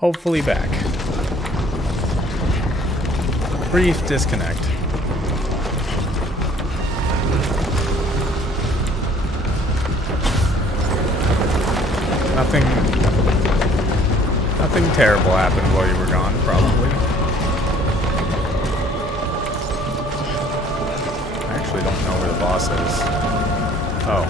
Hopefully back. Brief disconnect. Nothing terrible happened while you were gone, probably. I actually don't know where the boss is. Oh.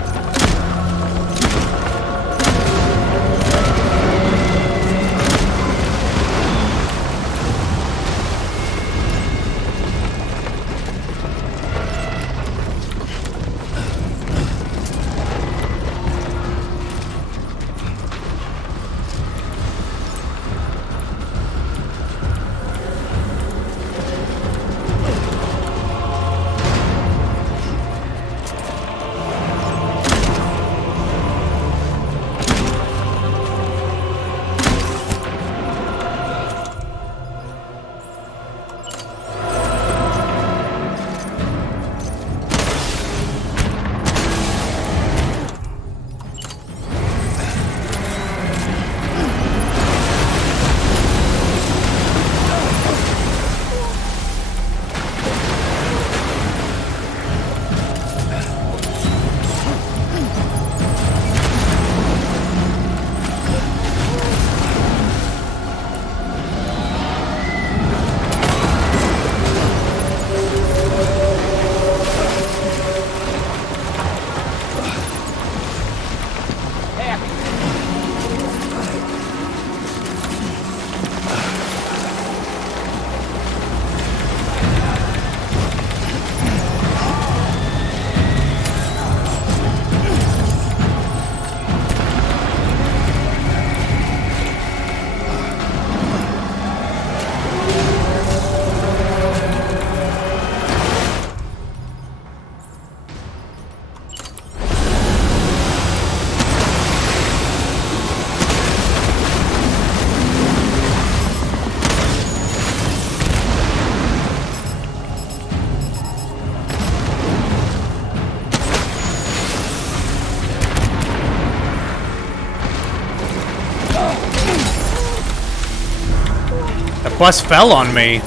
Bus fell on me.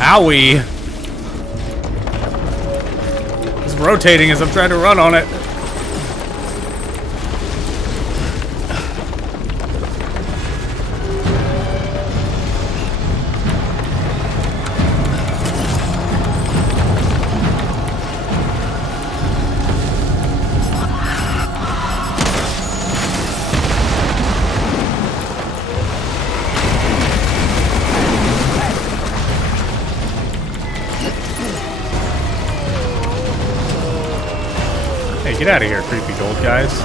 Owie. It's rotating as I'm trying to run on it. Hey, get out of here, creepy gold guys.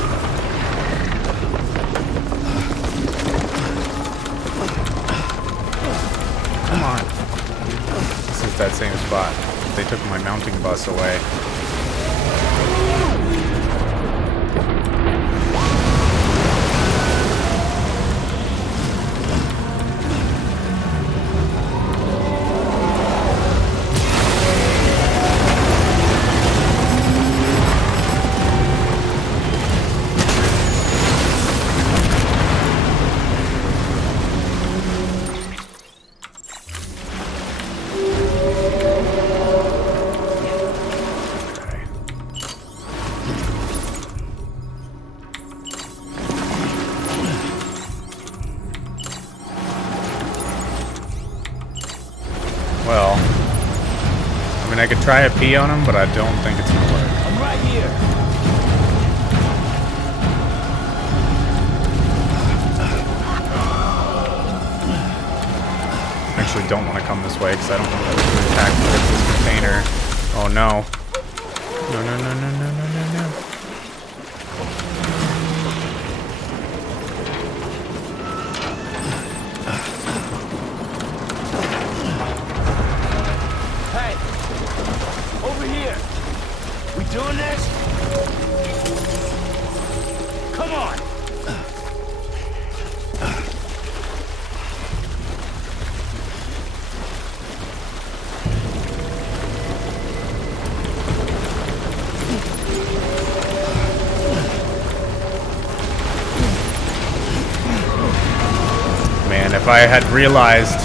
Come on. This is that same spot. They took my mounting bus away. Well, I mean, I could try a pee on him, but I don't think it's gonna work. I'm right here. I actually don't want to come this way because I don't want to attack this container. Oh no. No, no, no, no, no, no, no, no. Hey, over here. We doing this? Come on. if I had realized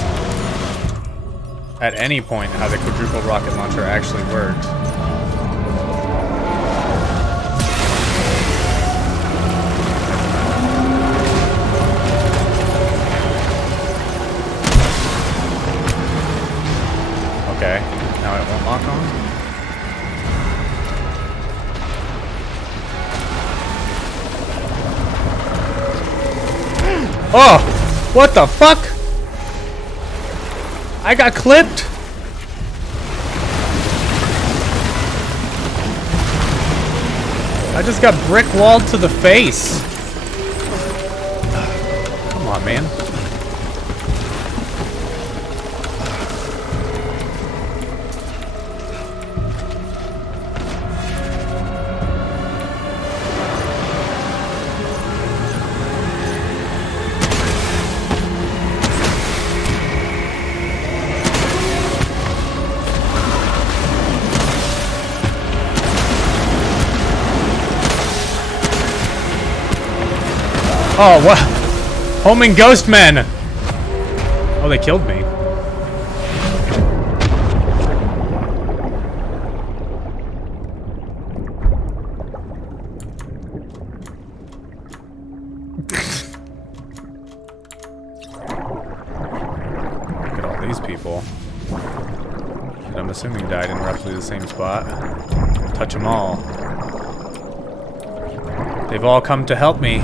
at any point how the quadruple rocket launcher actually worked. Okay, now it won't lock on. Oh! What the fuck? I got clipped? I just got brick walled to the face. Come on, man. Oh, what? Homing ghost men! Oh, they killed me. Look at all these people. And I'm assuming died in roughly the same spot. Touch them all. They've all come to help me.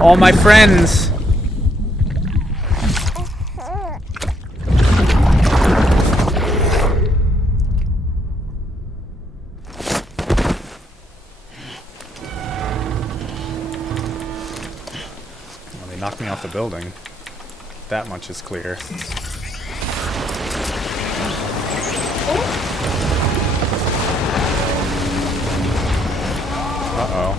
All my friends! Well, they knocked me off the building. That much is clear. Uh-oh.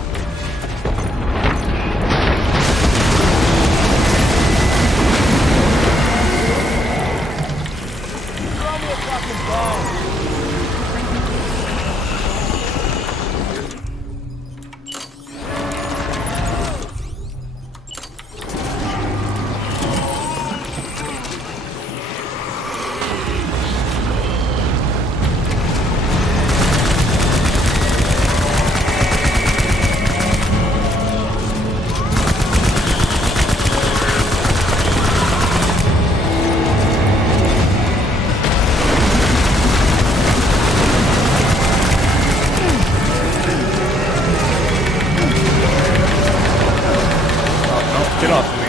Get off of me.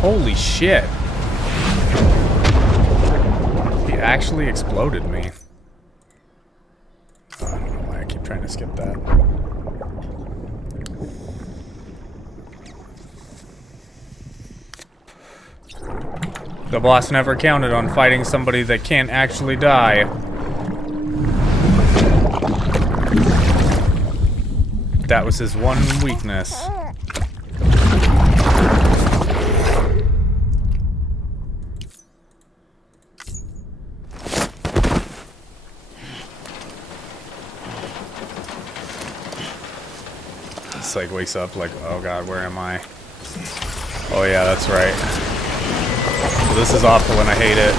Holy shit. He actually exploded me. I don't know why I keep trying to skip that. The boss never counted on fighting somebody that can't actually die. That was his one weakness. It's like wakes up like, oh god, where am I? Oh yeah, that's right. This is awful and I hate it.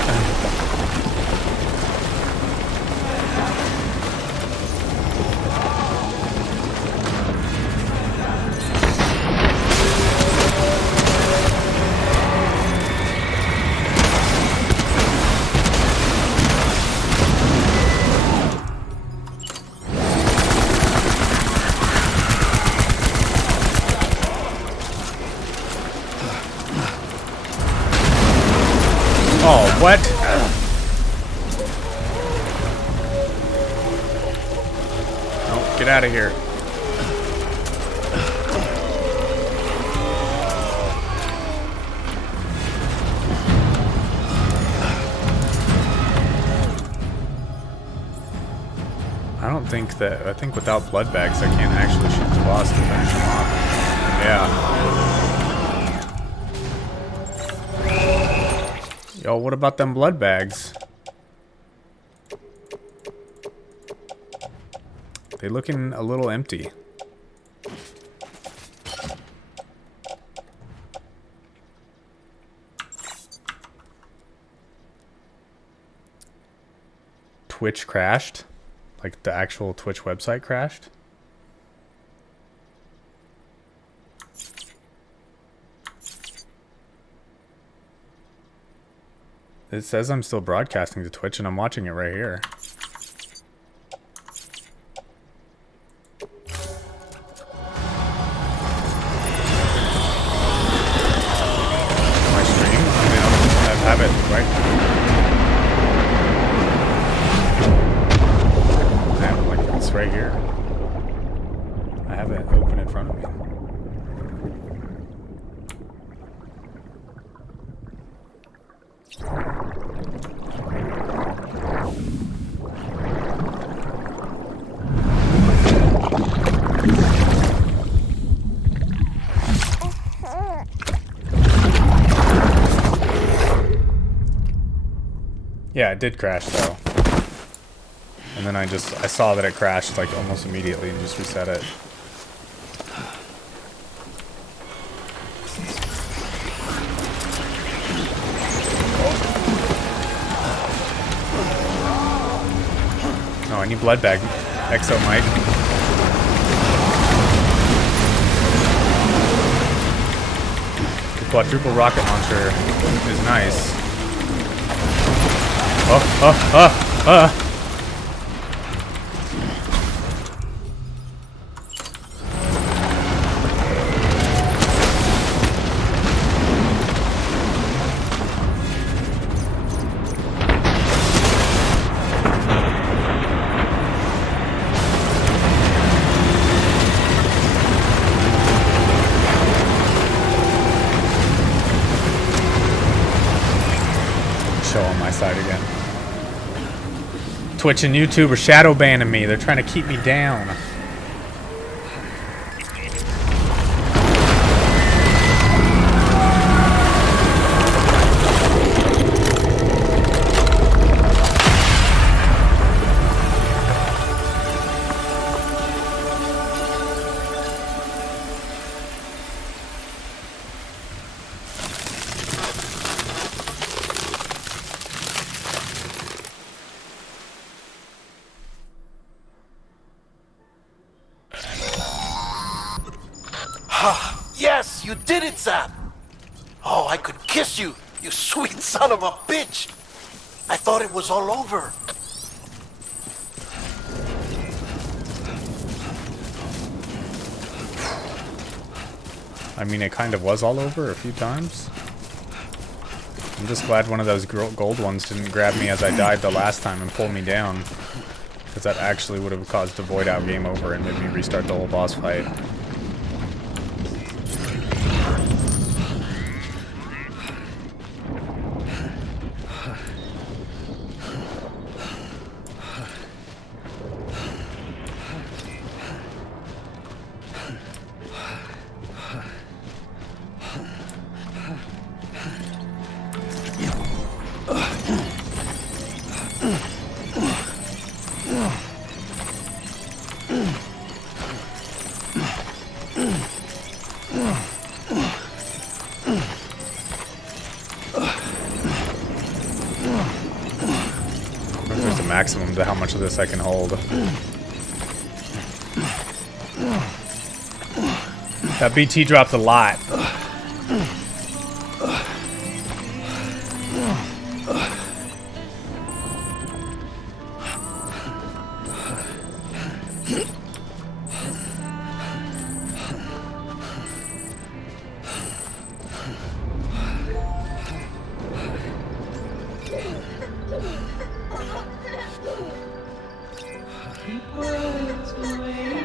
Oh, what? Get out of here. I think without blood bags I can't actually shoot the boss to finish him off. Yeah. Yo, what about them blood bags? They looking a little empty. Twitch crashed. Like the actual Twitch website crashed. It says I'm still broadcasting to Twitch and I'm watching it right here. My stream? I mean, I have it right. It's right here. I have it open in front of me. Yeah, it did crash though. And then I saw that it crashed like almost immediately and just reset it. Oh, I need blood bag. Exo Mike. The quadruple rocket launcher is nice. Oh. Show on my side again. Twitch and YouTube are shadow banning me. They're trying to keep me down. Yes, you did it, Zap! Oh, I could kiss you, you sweet son of a bitch! I thought it was all over. I mean, it kind of was all over a few times. I'm just glad one of those gold ones didn't grab me as I died the last time and pull me down. Because that actually would have caused a void out game over and made me restart the whole boss fight. There's a maximum to how much of this I can hold. That BT dropped a lot. Keep words away.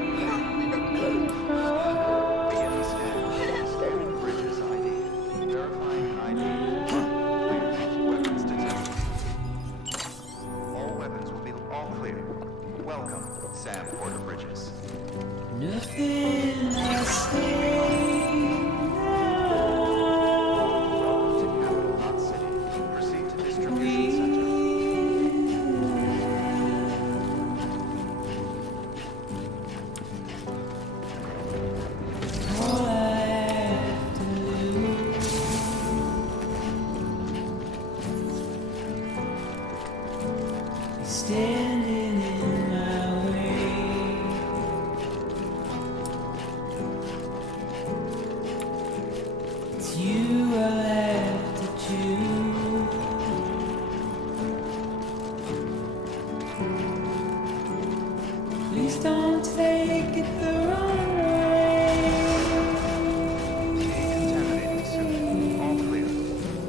Welcome, Sam Porter Bridges. Nothing I say Welcome to Capital Knot City. Proceed to distribution center. all I have to lose. Is standing in my way. It's you I have to choose. Please don't take it the wrong way. Decontaminating soon. All clear.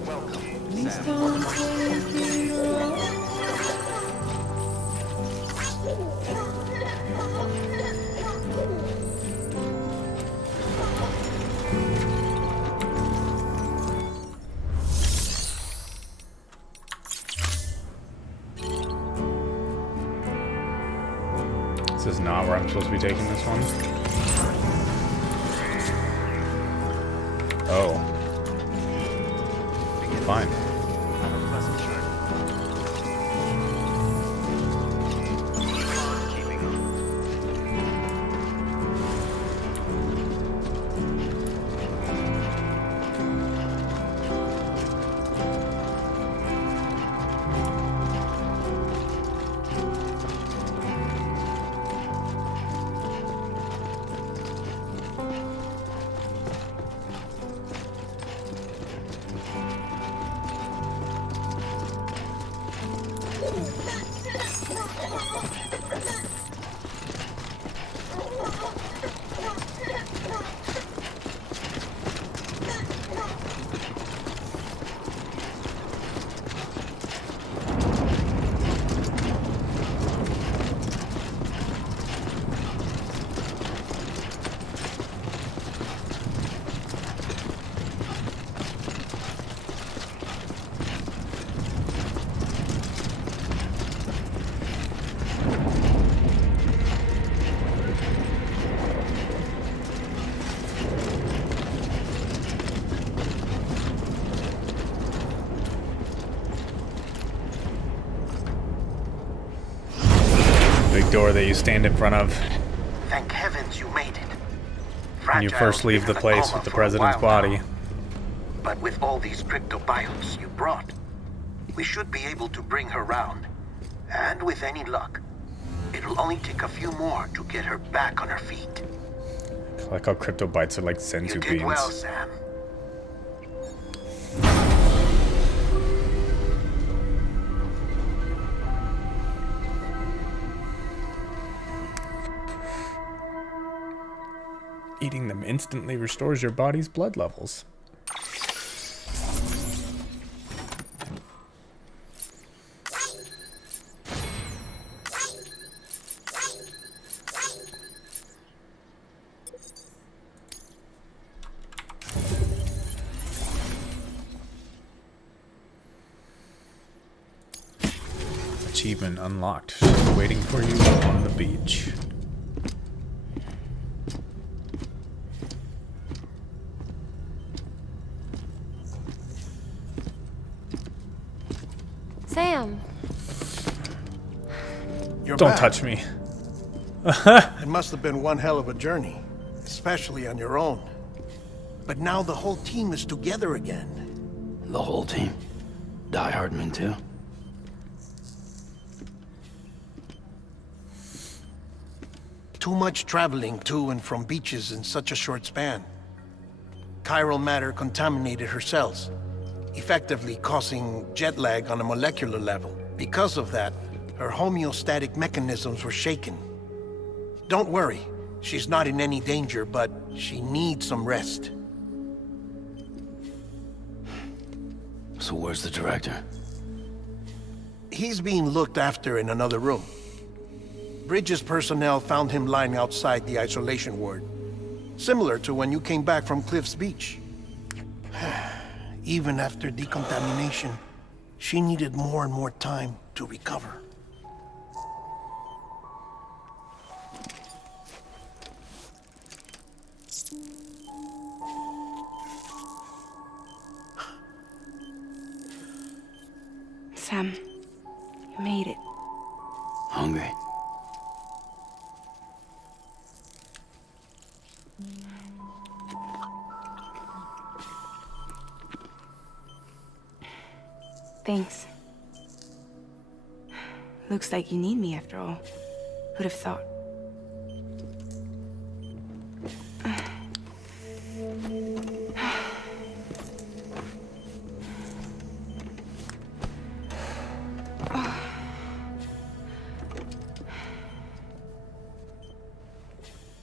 Welcome, Please Sam don't Porter Bridges. take it the wrong way. This is not where I'm supposed to be taking this one. Oh. Fine. Have a pleasant journey. Keep on keeping on. Big door that you stand in front of Thank heavens you made it. when you first leave the place with the president's body. But with all these cryptobiotes you brought, we should be able to bring her round. And with any luck, it'll only take a few more to get her back on her feet. I like how crypto bites are like You senzu did well, beans. Sam. Eating them instantly restores your body's blood levels. Achievement unlocked. Waiting for you on the beach. Sam, You're Don't back. touch me. It must have been one hell of a journey, especially on your own. But now the whole team is together again. The whole team? Die Hardman too? Too much traveling to and from beaches in such a short span. Chiral matter contaminated her cells, effectively causing jet lag on a molecular level. Because of that, her homeostatic mechanisms were shaken. Don't worry, she's not in any danger, but she needs some rest. So where's the director? He's being looked after in another room. Bridges personnel found him lying outside the isolation ward. Similar to when you came back from Cliff's Beach. Even after decontamination, she needed more and more time to recover. Sam, you made it. Hungry? Thanks. Looks like you need me after all. Who'd have thought?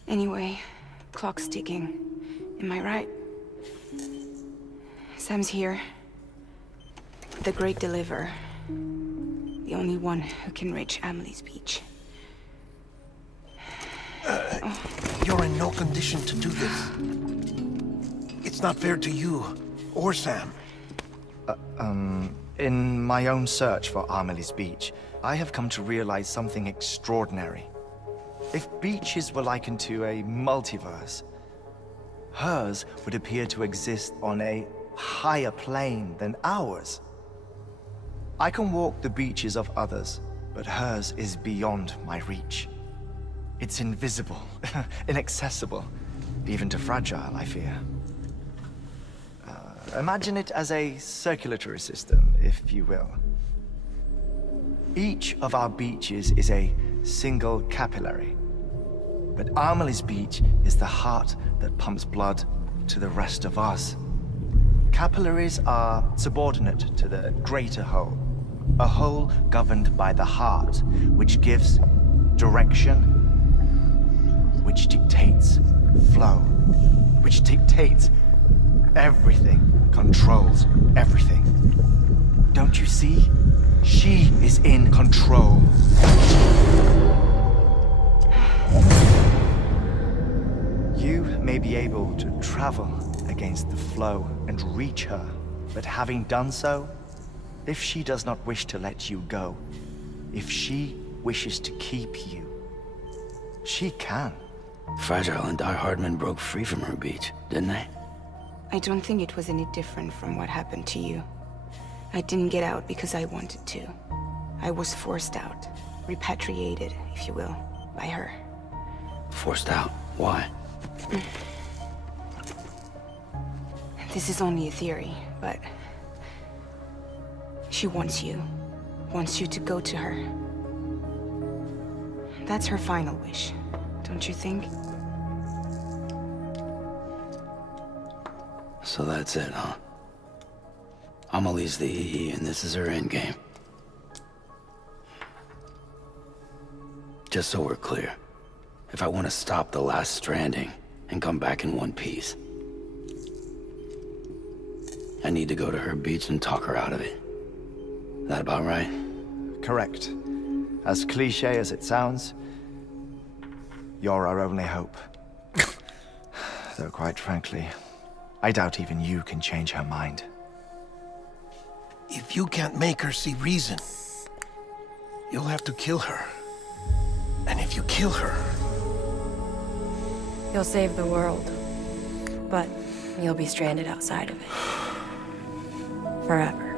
Anyway, clock's ticking. Am I right? Sam's here. The Great Deliverer. The only one who can reach Amelie's beach. You're in no condition to do this. It's not fair to you or Sam. In my own search for Amelie's beach, I have come to realize something extraordinary. If beaches were likened to a multiverse, hers would appear to exist on a higher plane than ours. I can walk the beaches of others, but hers is beyond my reach. It's invisible, inaccessible, even to fragile, I fear. Imagine it as a circulatory system, if you will. Each of our beaches is a single capillary. But Amelie's beach is the heart that pumps blood to the rest of us. Capillaries are subordinate to the greater whole. A whole governed by the heart, which gives direction, which dictates flow, which dictates everything, controls everything. Don't you see? She is in control. You may be able to travel against the flow and reach her, but having done so, if she does not wish to let you go, if she wishes to keep you, she can. Fragile and Die Hardman broke free from her beach, didn't they? I don't think it was any different from what happened to you. I didn't get out because I wanted to. I was forced out. Repatriated, if you will, by her. Forced out? Why? This is only a theory, but... she wants you. Wants you to go to her. That's her final wish, don't you think? So that's it, huh? Amelie's the EE, and this is her endgame. Just so we're clear, if I want to stop the last Stranding and come back in one piece, I need to go to her beach and talk her out of it. That about right? Correct. As cliche as it sounds, you're our only hope. Though quite frankly, I doubt even you can change her mind. If you can't make her see reason, you'll have to kill her. And if you kill her... You'll save the world, but you'll be stranded outside of it. Forever.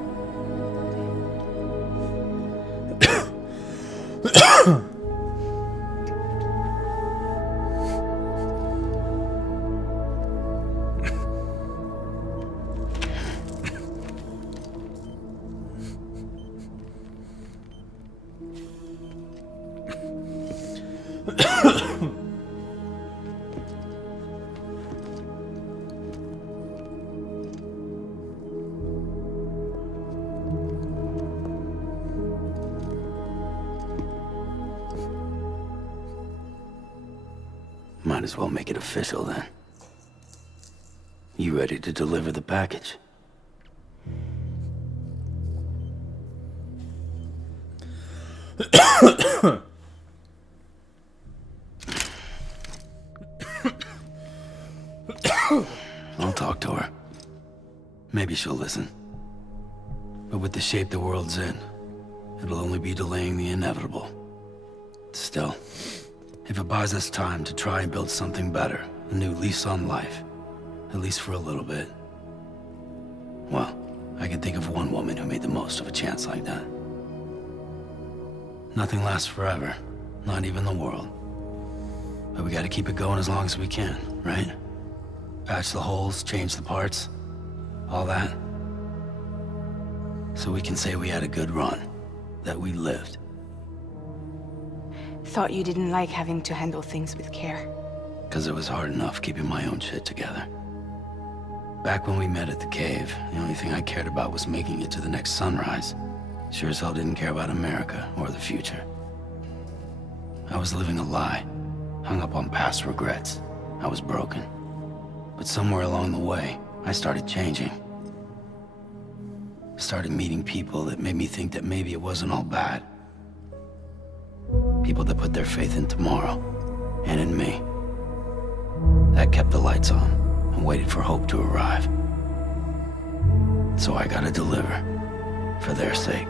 Might as well make it official then. You ready to deliver the package? I'll talk to her. Maybe she'll listen. But with the shape the world's in, it'll only be delaying the inevitable. Still, if it buys us time to try and build something better, a new lease on life, at least for a little bit, well, I can think of one woman who made the most of a chance like that. Nothing lasts forever. Not even the world. But we gotta keep it going as long as we can, right? Patch the holes, change the parts. All that. So we can say we had a good run. That we lived. Thought you didn't like having to handle things with care. Because it was hard enough keeping my own shit together. Back when we met at the cave, the only thing I cared about was making it to the next sunrise. Sure as hell didn't care about America or the future. I was living a lie, hung up on past regrets. I was broken. But somewhere along the way, I started changing. Started meeting people that made me think that maybe it wasn't all bad. People that put their faith in tomorrow, and in me. That kept the lights on, and waited for hope to arrive. So I gotta deliver, for their sake.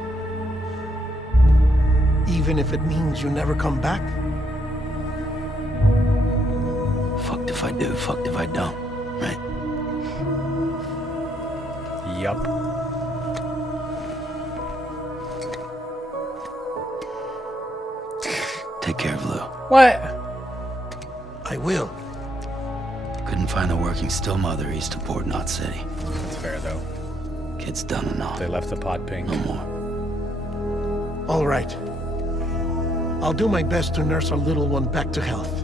Even if it means you never come back? Fucked if I do, fucked if I don't, right? Yup. Take care of Lou. What? I will. Couldn't find a working still mother east of Port Knot City. That's fair, though. Kid's done enough. They left the pot pink. No more. All right. I'll do my best to nurse our little one back to health.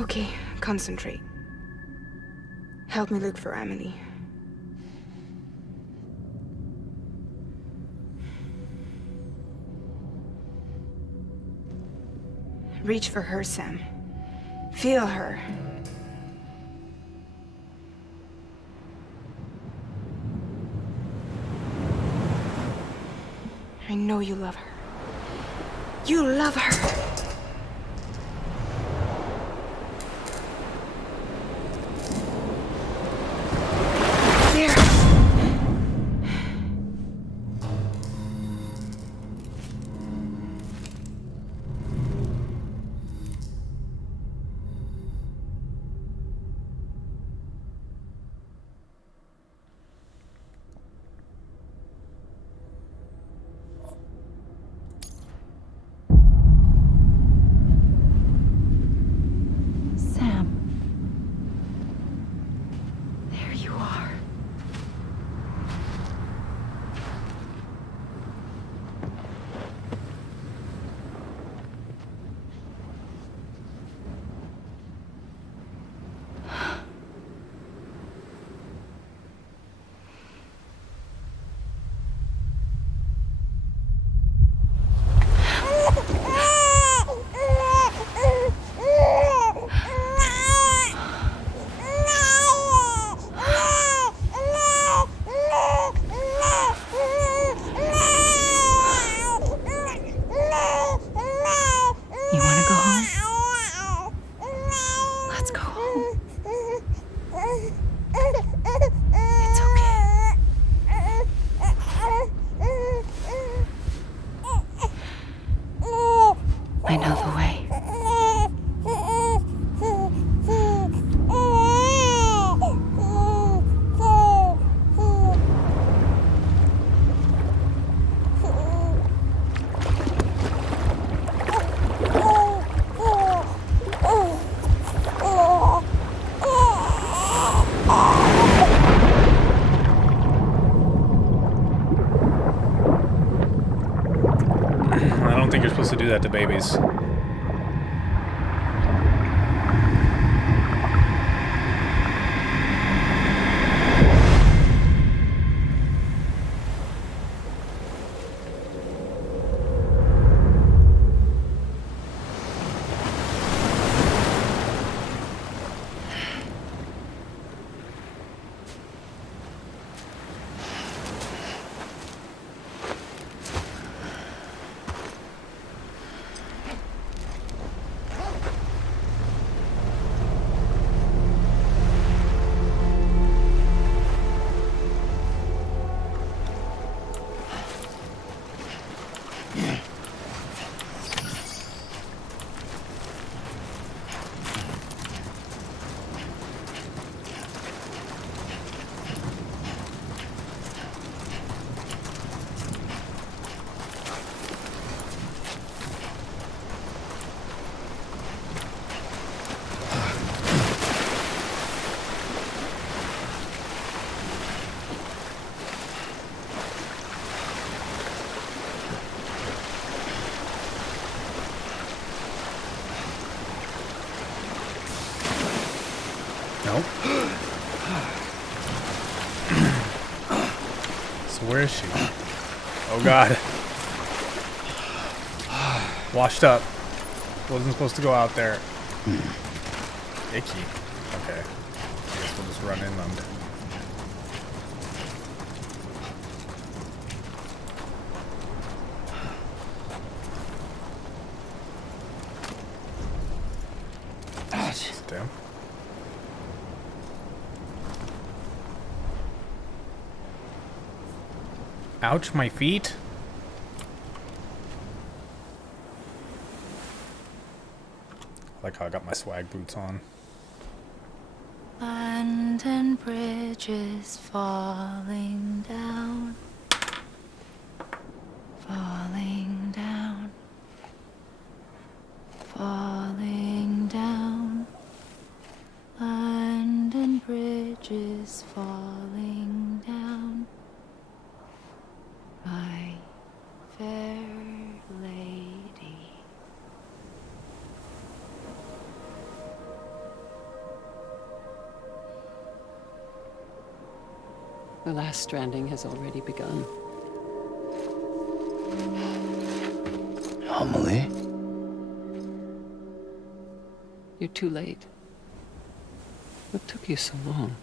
Okay, concentrate. Help me look for Emily. Reach for her, Sam. Feel her. I know you love her. You love her! There! Sam. There you are. You wanna go home? Let's go home. It's okay. I know the way. I don't think you're supposed to do that to babies. So where is she? Oh god. Washed up. Wasn't supposed to go out there. Icky. Okay. I guess we'll just run inland. Damn. Ouch, my feet. I like how I got my swag boots on. London Bridge is falling down. Falling down. Falling down. London Bridge is falling down. My fair lady. The last stranding has already begun. Amelie? You're too late. What took you so long?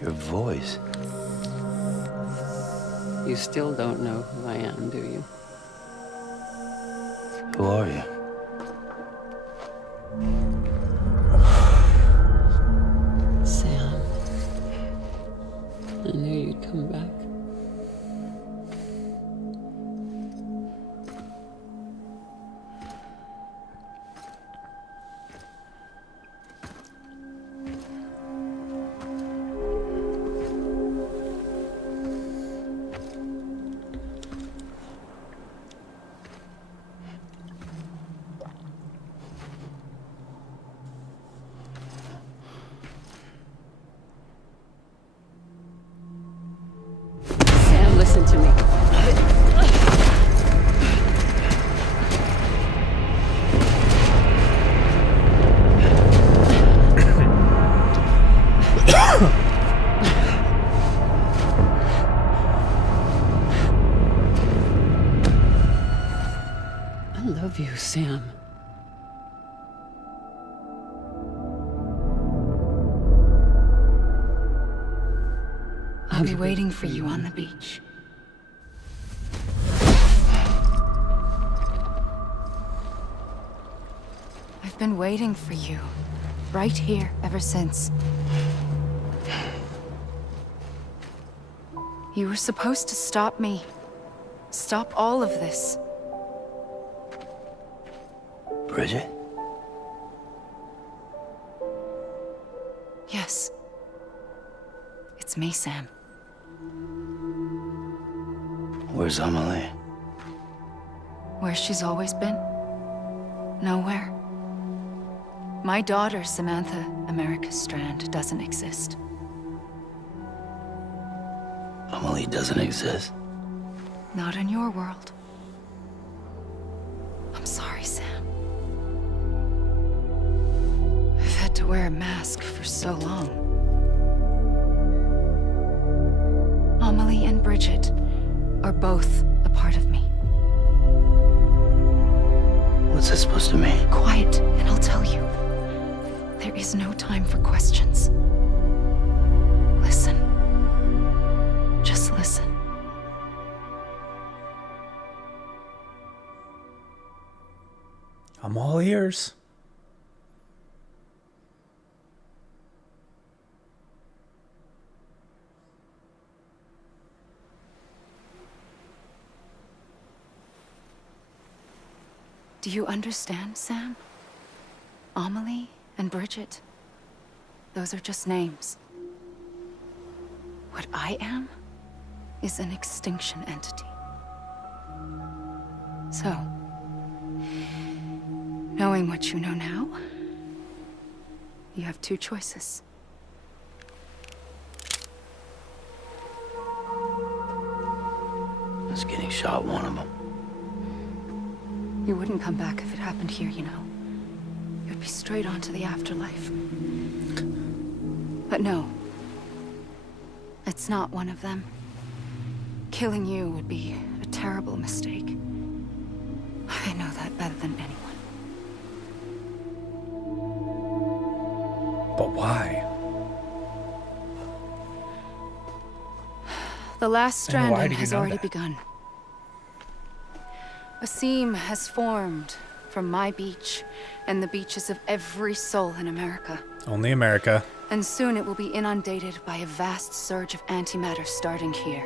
Your voice. You still don't know who I am, do you? Who are you? Sam. I knew you'd come back. Sam, listen to me. I love you, Sam. I'll be waiting for you on the beach. I've been waiting for you, right here, ever since. You were supposed to stop me. Stop all of this. Bridget? Yes. It's me, Sam. Where's Amelie? Where she's always been. Nowhere. My daughter, Samantha America Strand, doesn't exist. Amelie doesn't exist. Not in your world. I'm sorry, Sam. I've had to wear a mask for so long. Amelie and Bridget are both a part of me. What's that supposed to mean? Quiet, and I'll tell you. There is no time for questions. Listen. Just listen. I'm all ears. Do you understand, Sam? Amelie and Bridget, those are just names. What I am is an extinction entity. So, knowing what you know now, you have two choices. Is getting shot one of them? You wouldn't come back if it happened here, you know. You'd be straight on to the afterlife. But no. It's not one of them. Killing you would be a terrible mistake. I know that better than anyone. But why? The last And why stranding do you has know already that? begun. A seam has formed from my beach and the beaches of every soul in America. Only America. And soon it will be inundated by a vast surge of antimatter starting here.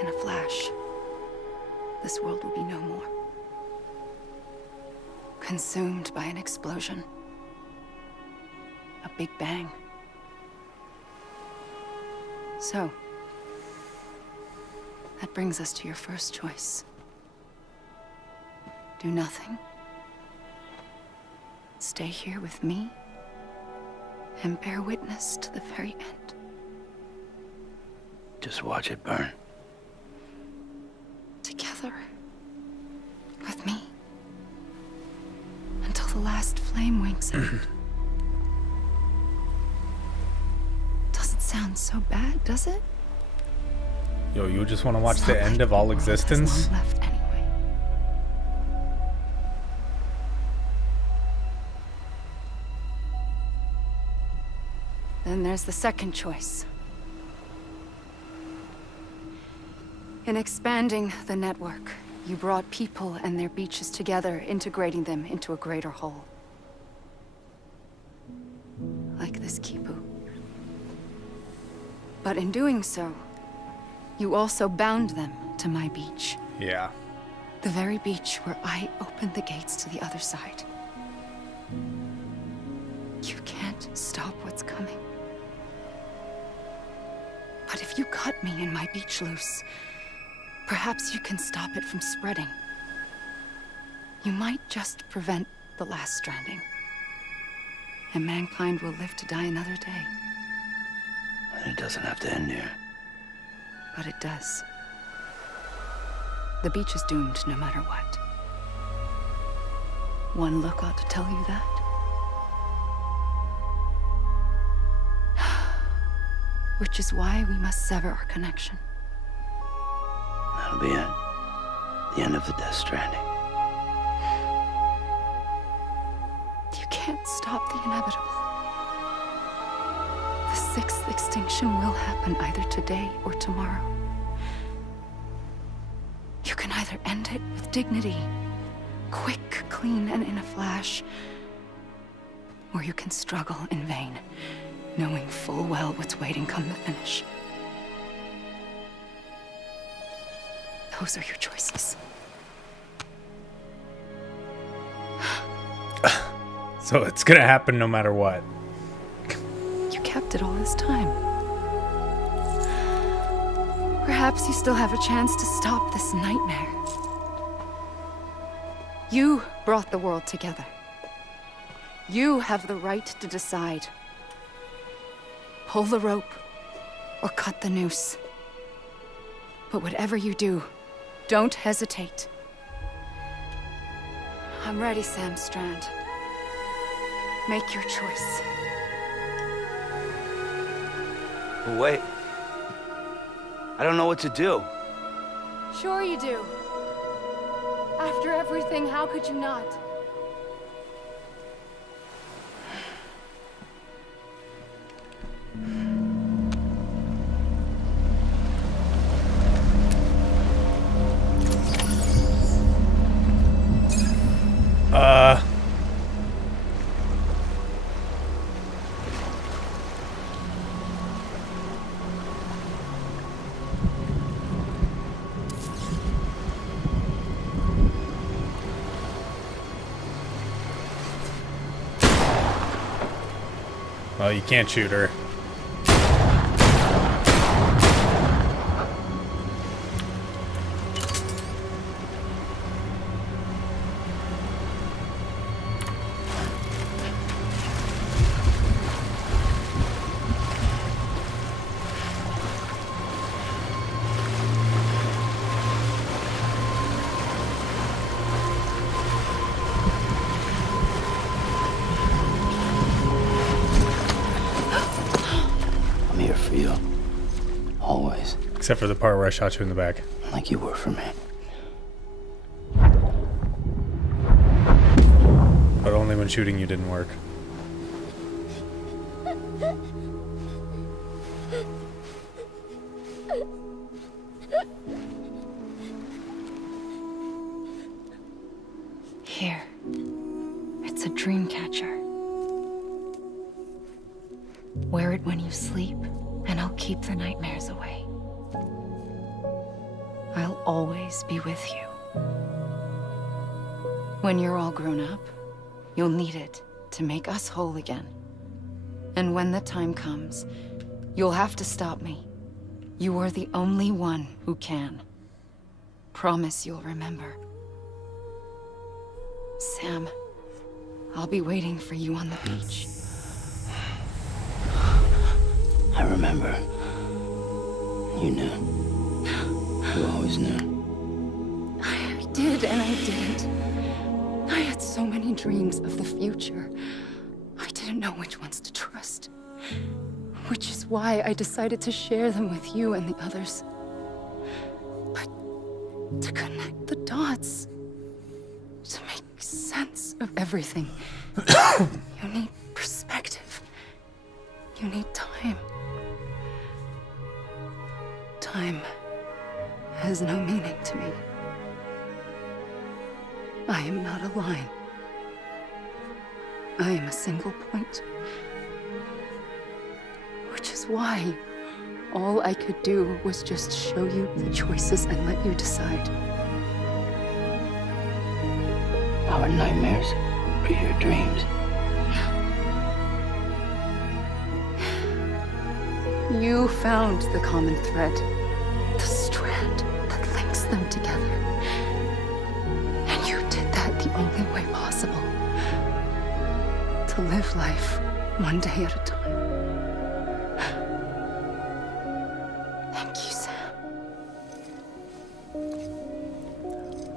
In a flash, this world will be no more. Consumed by an explosion. A big bang. So, that brings us to your first choice. Do nothing. Stay here with me and bear witness to the very end. Just watch it burn. Together. With me. Until the last flame winks out. Doesn't sound so bad, does it? Yo, you just want to watch It's the not end like of all the world has existence? long left anyway. Then there's the second choice. In expanding the network, you brought people and their beaches together, integrating them into a greater whole. Like this Kipu. But in doing so, you also bound them to my beach. Yeah. The very beach where I opened the gates to the other side. You can't stop what's coming. But if you cut me and my beach loose, perhaps you can stop it from spreading. You might just prevent the last stranding. And mankind will live to die another day. And it doesn't have to end here. But it does. The beach is doomed no matter what. One look ought to tell you that. Which is why we must sever our connection. That'll be it. The end of the Death Stranding. You can't stop the inevitable. The sixth extinction will happen either today or tomorrow. You can either end it with dignity, quick, clean, and in a flash, or you can struggle in vain, knowing full well what's waiting come the finish. Those are your choices. So it's gonna happen no matter what. You kept it all this time. Perhaps you still have a chance to stop this nightmare. You brought the world together. You have the right to decide. Pull the rope or cut the noose. But whatever you do, don't hesitate. I'm ready, Sam Strand. Make your choice. Wait. I don't know what to do. Sure you do. After everything, how could you not? Well, you can't shoot her. for you. Always. Except for the part where I shot you in the back. Like you were for me. But only when shooting you didn't work. Here. It's a dream catcher. Wear it when you sleep, and I'll keep the nightmares away. I'll always be with you. When you're all grown up, you'll need it to make us whole again. And when the time comes, you'll have to stop me. You are the only one who can. Promise you'll remember. Sam, I'll be waiting for you on the beach. I remember. You knew. You always knew. I did and I didn't. I had so many dreams of the future. I didn't know which ones to trust. Which is why I decided to share them with you and the others. But to connect the dots, to make sense of everything, you need perspective. You need time. Time has no meaning to me. I am not a line. I am a single point. Which is why all I could do was just show you the choices and let you decide. Our nightmares are your dreams. You found the common thread, the strand that links them together. And you did that the only way possible. To live life one day at a time. Thank you, Sam.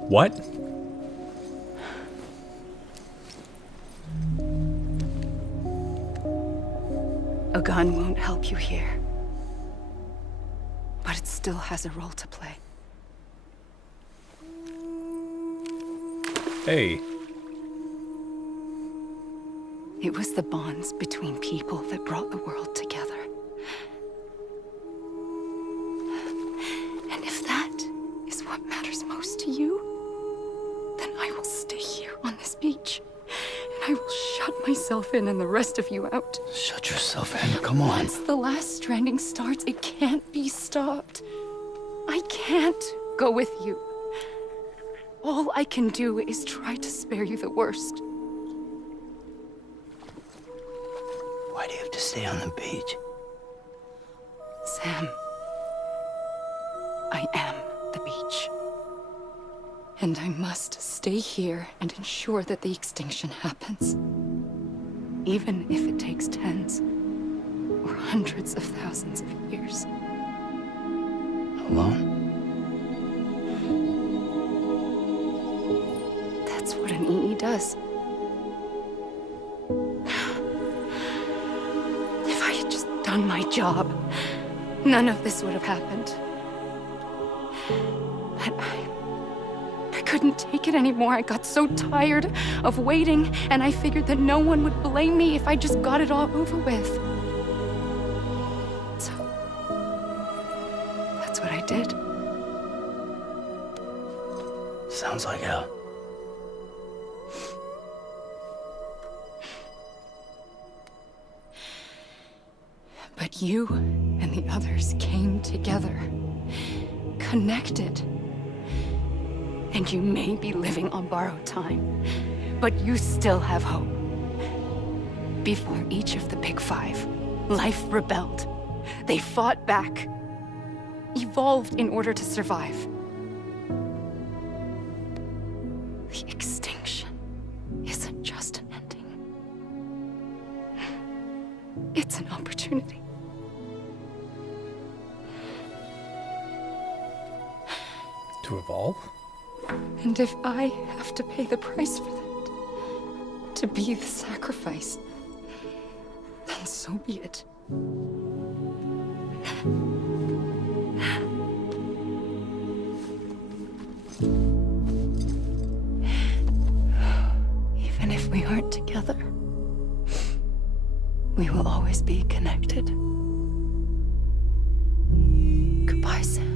What? A gun won't help you here. But it still has a role to play. Hey. It was the bonds between people that brought the world together. And if that is what matters most to you, then I will stay here on this beach. And I will shut myself in and the rest of you out. Shut yourself in. Come on. Once the last stranding starts, it can't be stopped. I can't go with you. All I can do is try to spare you the worst. Why do you have to stay on the beach? Sam, I am the beach. And I must stay here and ensure that the extinction happens. Even if it takes tens or hundreds of thousands of years. Alone? That's what an EE does. If I had just done my job, none of this would have happened. But I couldn't take it anymore. I got so tired of waiting, and I figured that no one would blame me if I just got it all over with. So, that's what I did. Sounds like hell. But you and the others came together, connected. And you may be living on borrowed time, but you still have hope. Before each of the Big Five, life rebelled. They fought back, evolved in order to survive. The extinction isn't just an ending. It's an opportunity. To evolve? And if I have to pay the price for that, to be the sacrifice, then so be it. Even if we aren't together, we will always be connected. Goodbye, Sam.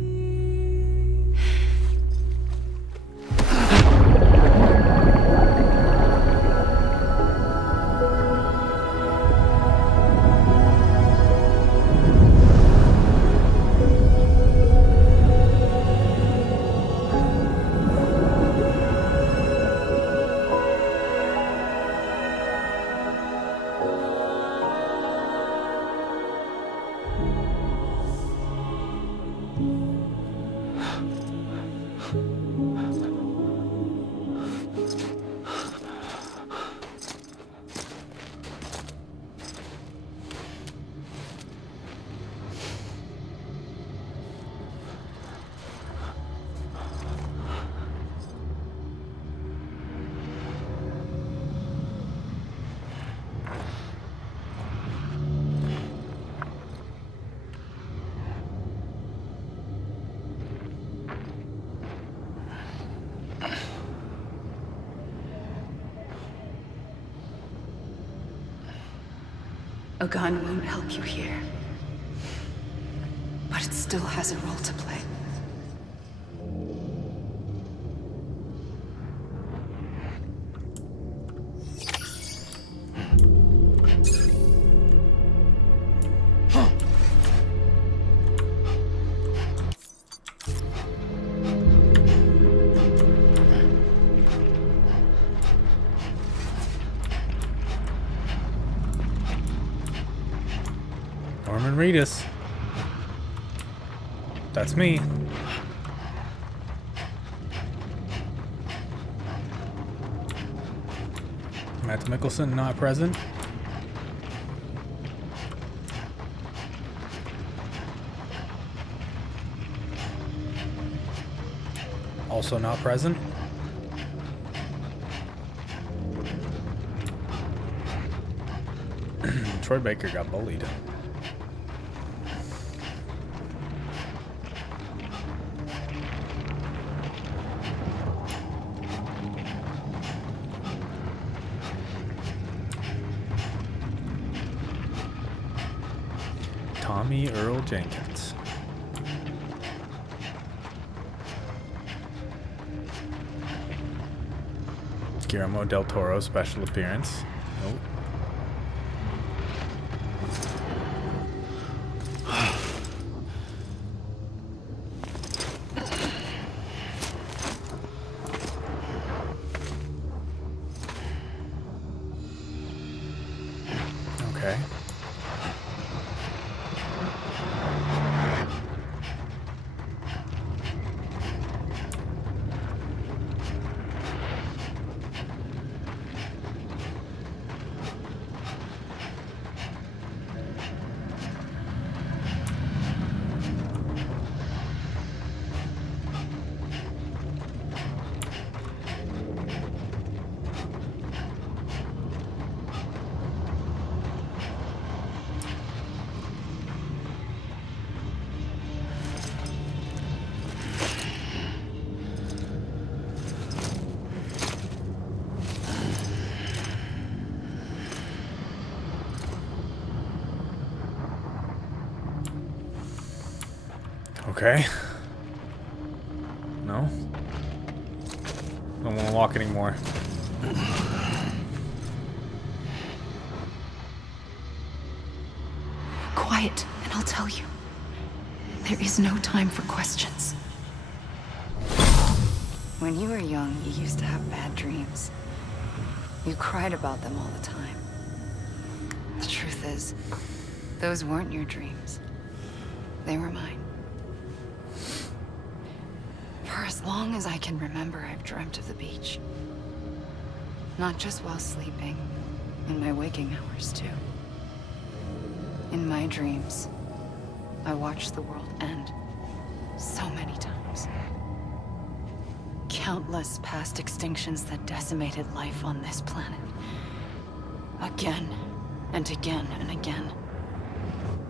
A gun won't help you here, but it still has a role to play. Norman Reedus. That's me. Matt Mickelson not present. Also not present. Troy Baker got bullied. Tommy Earl Jenkins. Guillermo del Toro special appearance. Nope. Okay. Okay. No? Don't want to walk anymore. Quiet, and I'll tell you. There is no time for questions. When you were young, you used to have bad dreams. You cried about them all the time. The truth is, those weren't your dreams. They were mine. For as long as I can remember, I've dreamt of the beach. Not just while sleeping, in my waking hours too. In my dreams, I watched the world end so many times. Countless past extinctions that decimated life on this planet. Again and again and again.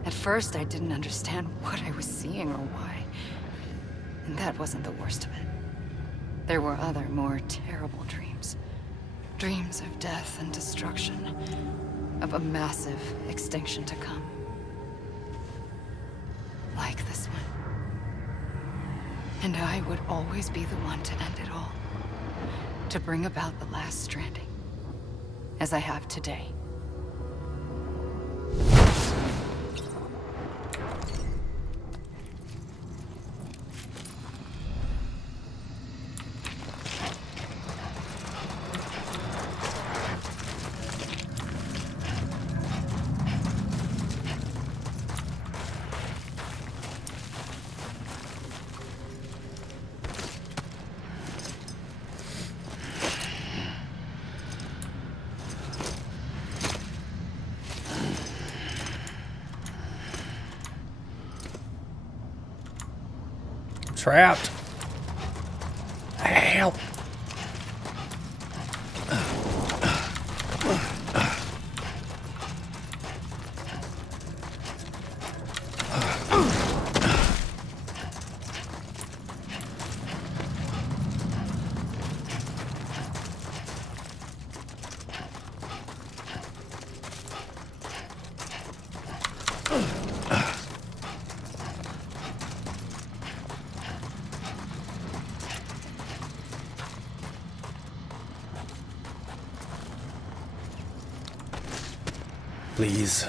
At first, I didn't understand what I was seeing or why. And that wasn't the worst of it. There were other, more terrible dreams. Dreams of death and destruction. Of a massive extinction to come. Like this one. And I would always be the one to end it all. To bring about the last stranding. As I have today. Trapped. Help. Please.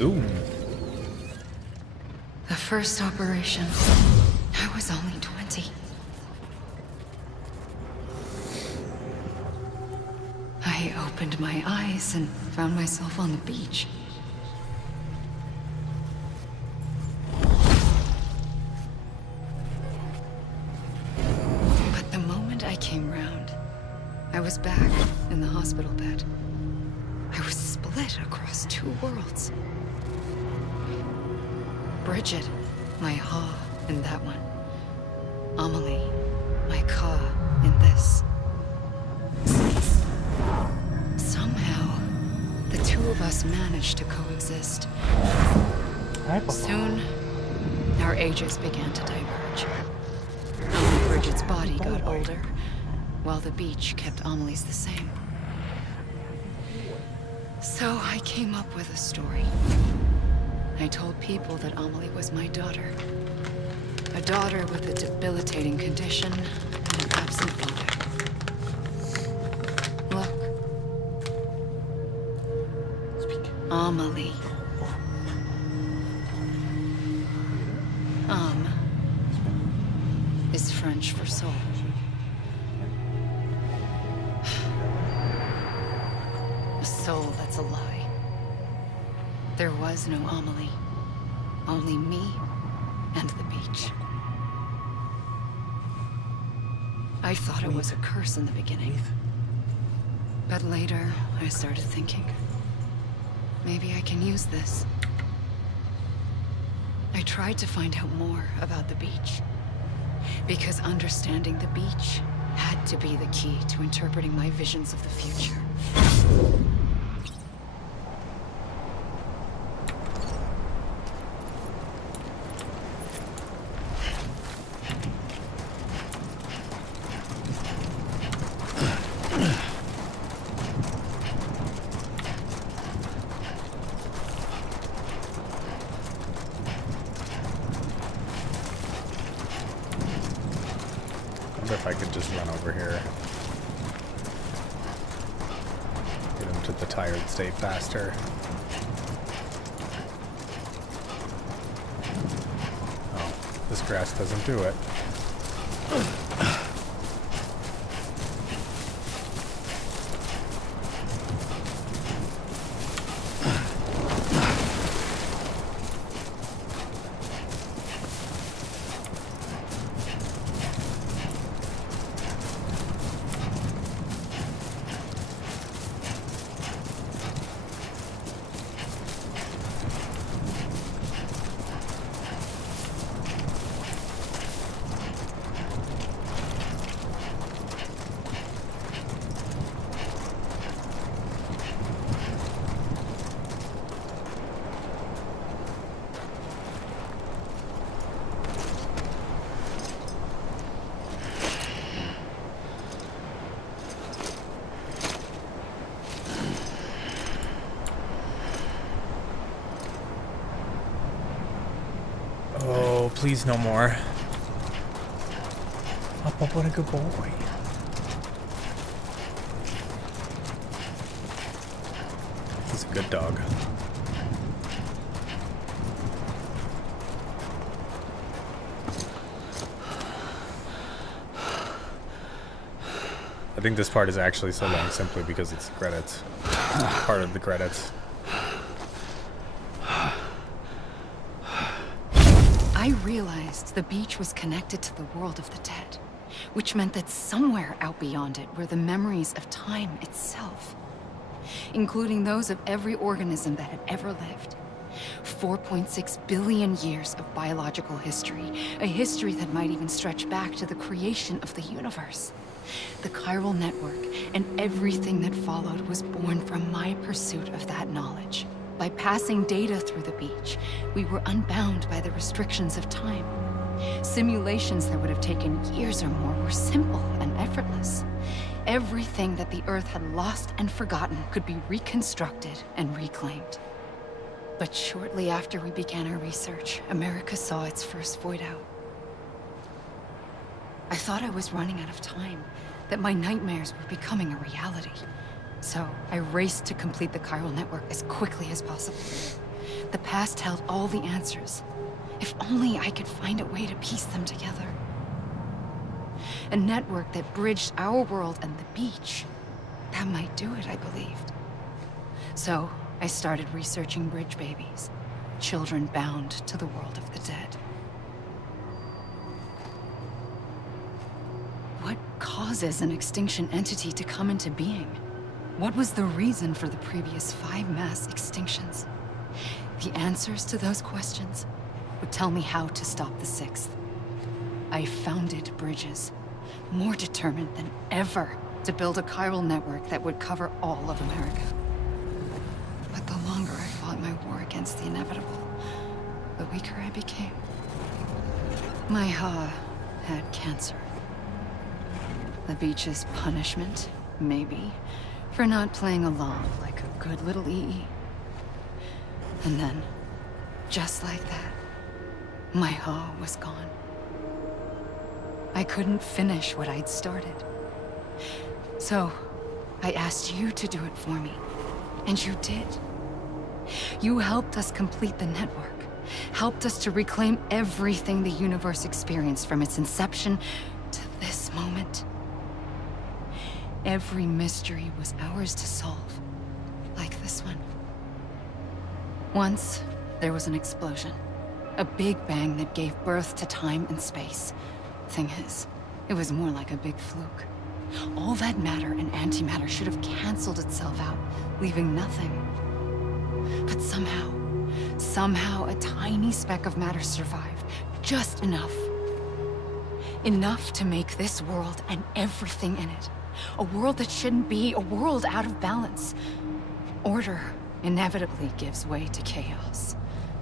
Zoom. The first operation, I was only 20. I opened my eyes and found myself on the beach. But the moment I came round, I was back in the hospital bed. I was split across two worlds. Bridget, my Ha in that one. Amelie, my Ka in this. Somehow, the two of us managed to coexist. Soon, our ages began to diverge. Only Bridget's body got older, while the beach kept Amelie's the same. So I came up with a story. I told people that Amelie was my daughter. A daughter with a debilitating condition and an absent father. Look. Amelie. Is French for soul. A soul that's a lie. There was no Amelie. Only me and the beach. I thought it was a curse in the beginning. But later, I started thinking, maybe I can use this. I tried to find out more about the beach. Because understanding the beach had to be the key to interpreting my visions of the future. If I could just run over here. Get him to the tired state faster. Oh, this grass doesn't do it. Oh, please no more. Up, what a good boy. He's a good dog. I think this part is actually so long simply because it's credits. Part of the credits. I realized the beach was connected to the world of the dead, which meant that somewhere out beyond it were the memories of time itself, including those of every organism that had ever lived. 4.6 billion years of biological history, a history that might even stretch back to the creation of the universe. The chiral network and everything that followed was born from my pursuit of that knowledge. By passing data through the beach, we were unbound by the restrictions of time. Simulations that would have taken years or more were simple and effortless. Everything that the Earth had lost and forgotten could be reconstructed and reclaimed. But shortly after we began our research, America saw its first void out. I thought I was running out of time, that my nightmares were becoming a reality. So I raced to complete the chiral network as quickly as possible. The past held all the answers. If only I could find a way to piece them together. A network that bridged our world and the beach. That might do it, I believed. So I started researching bridge babies, children bound to the world of the dead. What causes an extinction entity to come into being? What was the reason for the previous 5 mass extinctions? The answers to those questions would tell me how to stop the 6th. I founded bridges, more determined than ever to build a chiral network that would cover all of America. But the longer I fought my war against the inevitable, the weaker I became. My Ha had cancer. The beach's punishment, maybe, for not playing along like a good little EE. And then, just like that, my Ha was gone. I couldn't finish what I'd started. So, I asked you to do it for me, and you did. You helped us complete the network, helped us to reclaim everything the universe experienced from its inception to this moment. Every mystery was ours to solve, like this one. Once, there was an explosion. A big bang that gave birth to time and space. Thing is, it was more like a big fluke. All that matter and antimatter should have canceled itself out, leaving nothing. But somehow a tiny speck of matter survived. Just enough. Enough to make this world and everything in it. A world that shouldn't be, a world out of balance. Order inevitably gives way to chaos.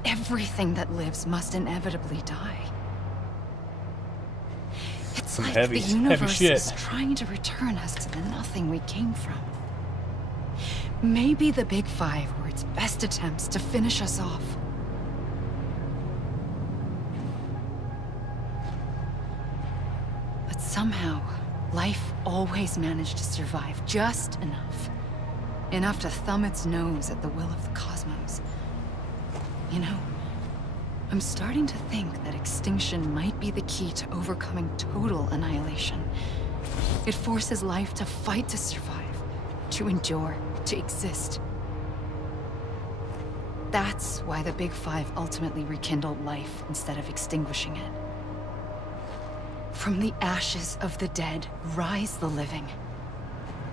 Everything that lives must inevitably die. It's Some like heavy the universe shit. is trying to return us to the nothing we came from. Maybe the Big Five were its best attempts to finish us off. But somehow, life always managed to survive just enough. Enough to thumb its nose at the will of the cosmos. You know, I'm starting to think that extinction might be the key to overcoming total annihilation. It forces life to fight to survive, to endure, to exist. That's why the Big Five ultimately rekindled life instead of extinguishing it. From the ashes of the dead rise the living.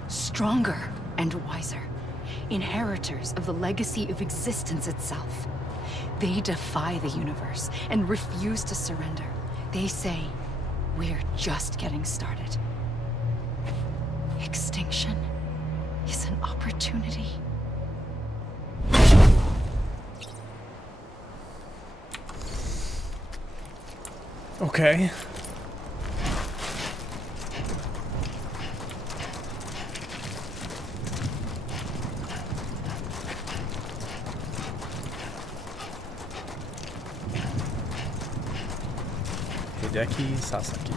Stronger and wiser. Inheritors of the legacy of existence itself. They defy the universe and refuse to surrender. They say, we're just getting started. Extinction is an opportunity. Okay. Hideki Sasaki.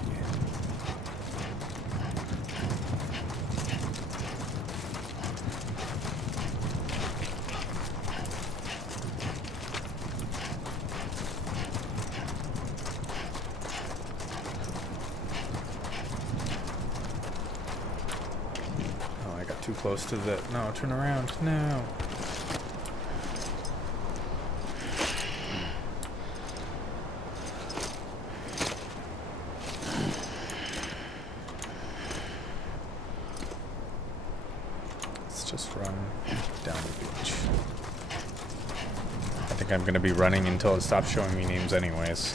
Oh, I got too close to the... No, turn around. No. Just run down the beach. I think I'm gonna be running until it stops showing me names anyways.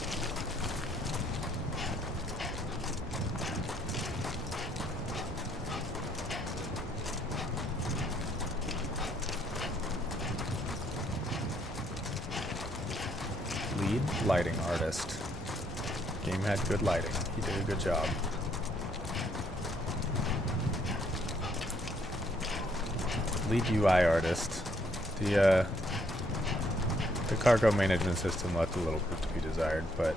Lead lighting artist. Game had good lighting. He did a good job. Lead UI artist. The cargo management system left a little bit to be desired, but it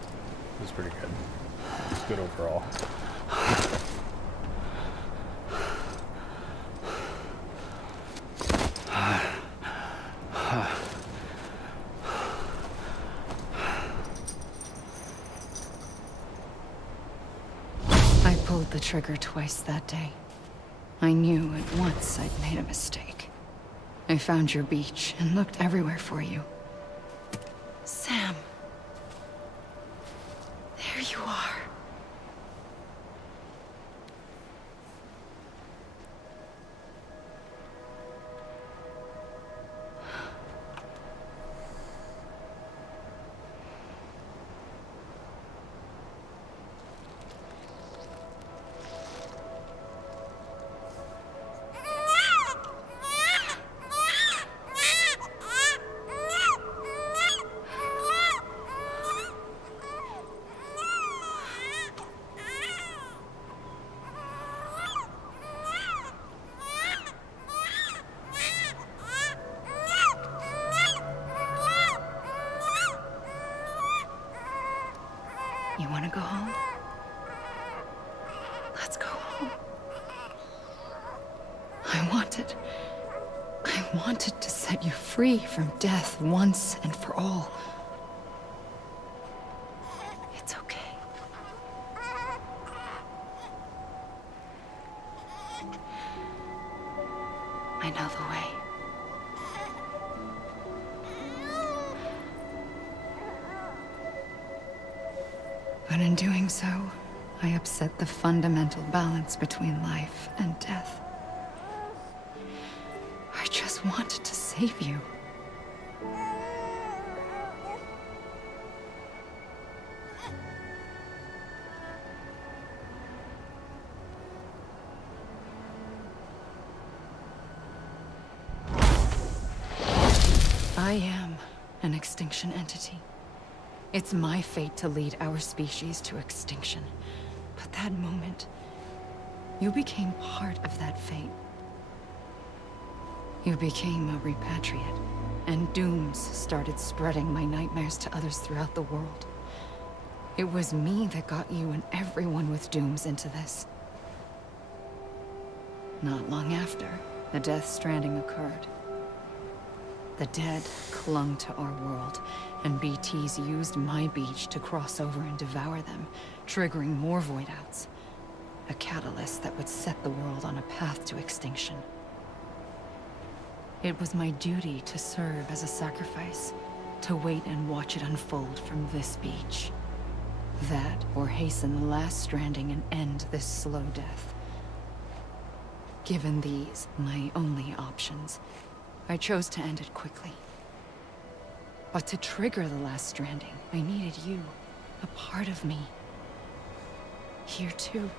was pretty good. It was good overall. I pulled the trigger twice that day. I knew at once I'd made a mistake. I found your beach and looked everywhere for you. Sam. There you are. You want to go home? Let's go home. I wanted to set you free from death once and for all. It's okay. I know the way. But in doing so, I upset the fundamental balance between life and death. I just wanted to save you. I am an extinction entity. It's my fate to lead our species to extinction. But that moment, you became part of that fate. You became a repatriate, and dooms started spreading my nightmares to others throughout the world. It was me that got you and everyone with dooms into this. Not long after, the Death Stranding occurred. The dead clung to our world, and BTs used my beach to cross over and devour them, triggering more void-outs. A catalyst that would set the world on a path to extinction. It was my duty to serve as a sacrifice, to wait and watch it unfold from this beach. That, or hasten the last stranding and end this slow death. Given these, my only options, I chose to end it quickly. But to trigger the last stranding, I needed you, a part of me. Here too.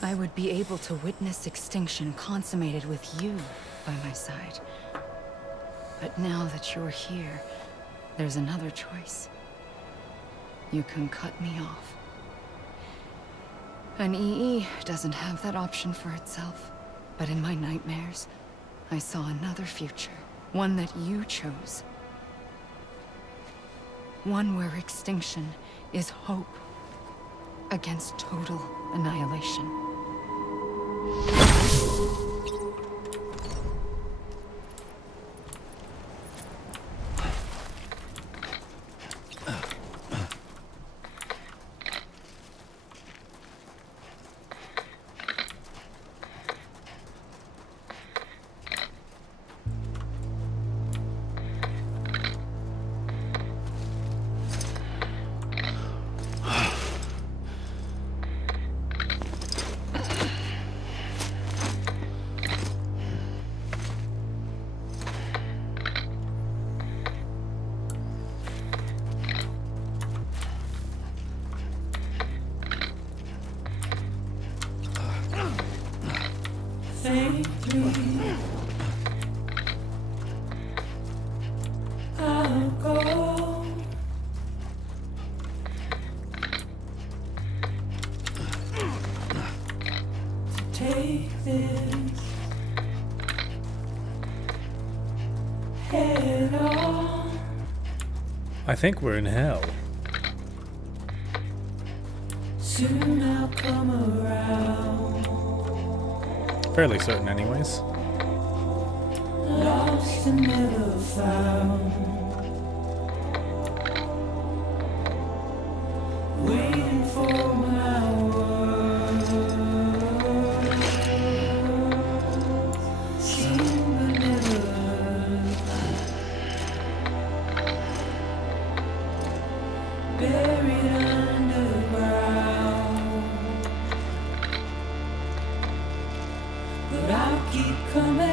I would be able to witness extinction consummated with you by my side. But now that you're here, there's another choice. You can cut me off. An EE doesn't have that option for itself. But in my nightmares, I saw another future. One that you chose. One where extinction is hope against total annihilation. Safely, I'll go. To take this head on. I think we're in hell. Soon I'll come around. Fairly certain anyways. Lost and never found. Waiting for my words. Seen but never heard. Buried underground. But I'll keep coming.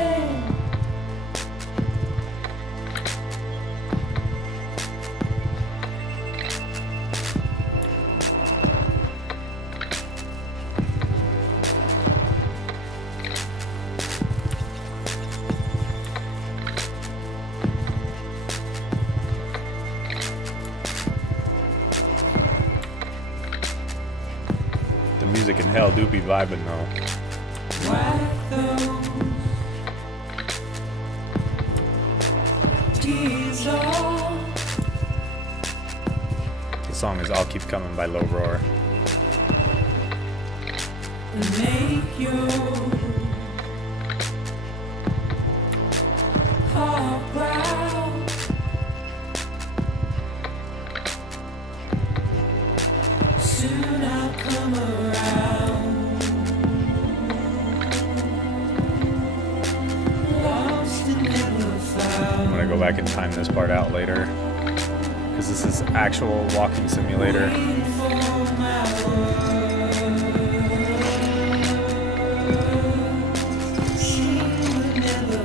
The music in hell do be vibing though. Wipe those tears off. The song is I'll Keep Coming by Low Roar. And make your heart proud. Soon I'll come around. Lost and never found. I'm gonna go back and time this part out later. Because this is actual walking simulator. Waiting for my words. Seen but never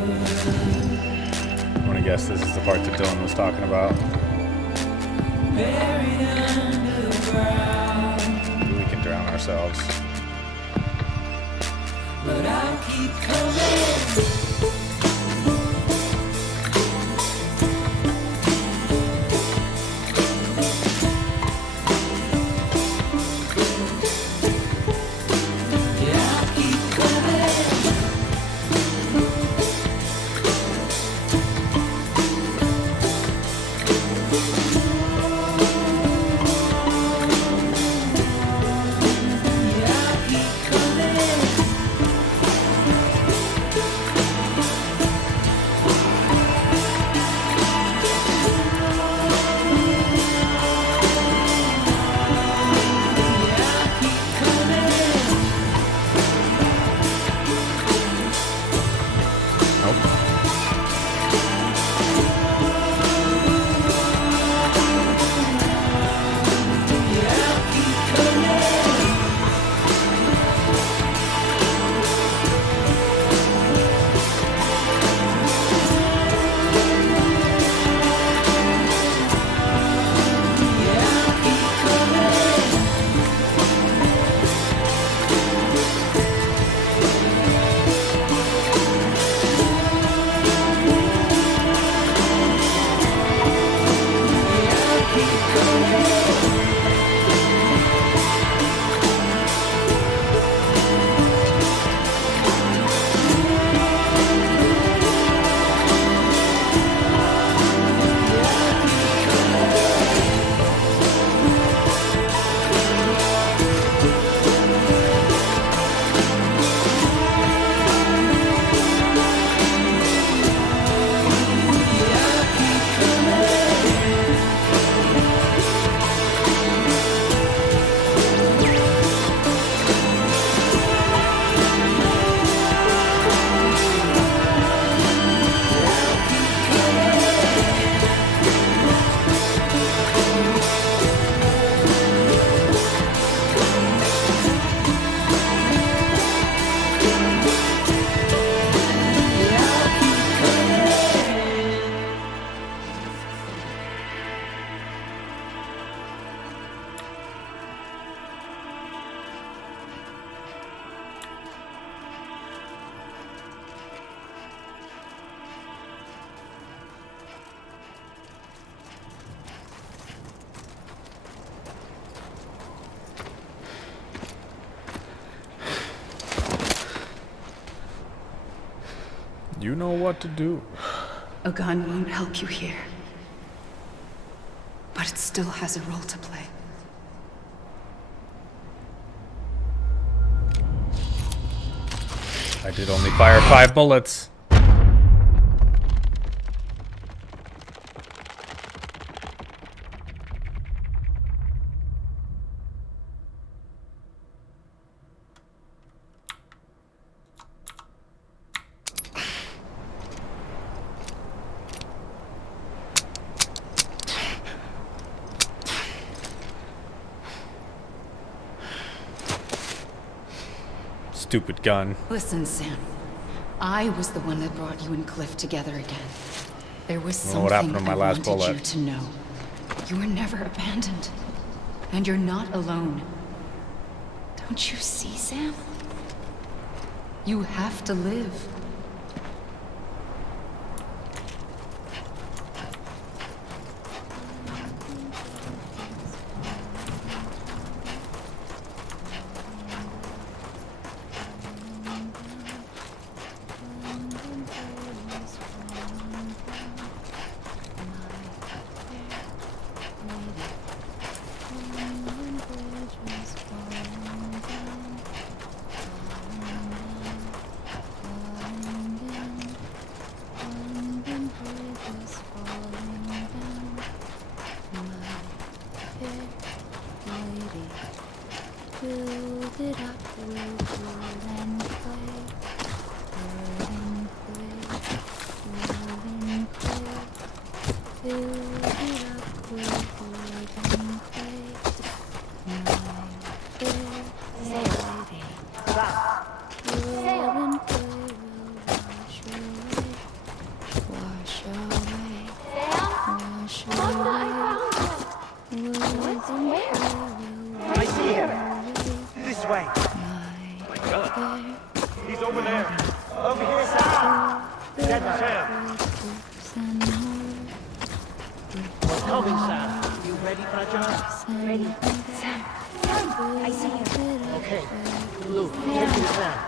heard. I'm gonna guess this is the part that Dylan was talking about. Buried underground. Maybe we can drown ourselves. But I'll keep coming. Yeah, I'll keep coming. Yeah, I'll keep coming. You know what to do. A gun won't help you here. But it still has a role to play. I did only fire 5 bullets. Stupid gun. Listen, Sam. I was the one that brought you and Cliff together again. There was Well, what something happened to my I last wanted you bullet? to know. You were never abandoned. And you're not alone. Don't you see, Sam? You have to live. I see him! This way! My God! He's over there! Over here, Sam! That's Sam! We're coming, Sam! You ready, Fragile? Ready. Sam. Sam, I see you. Okay. Luke, take me, Sam.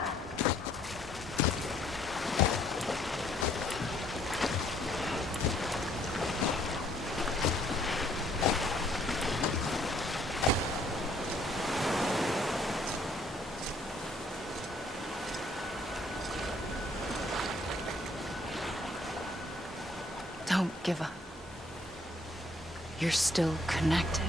Don't give up. You're still connected.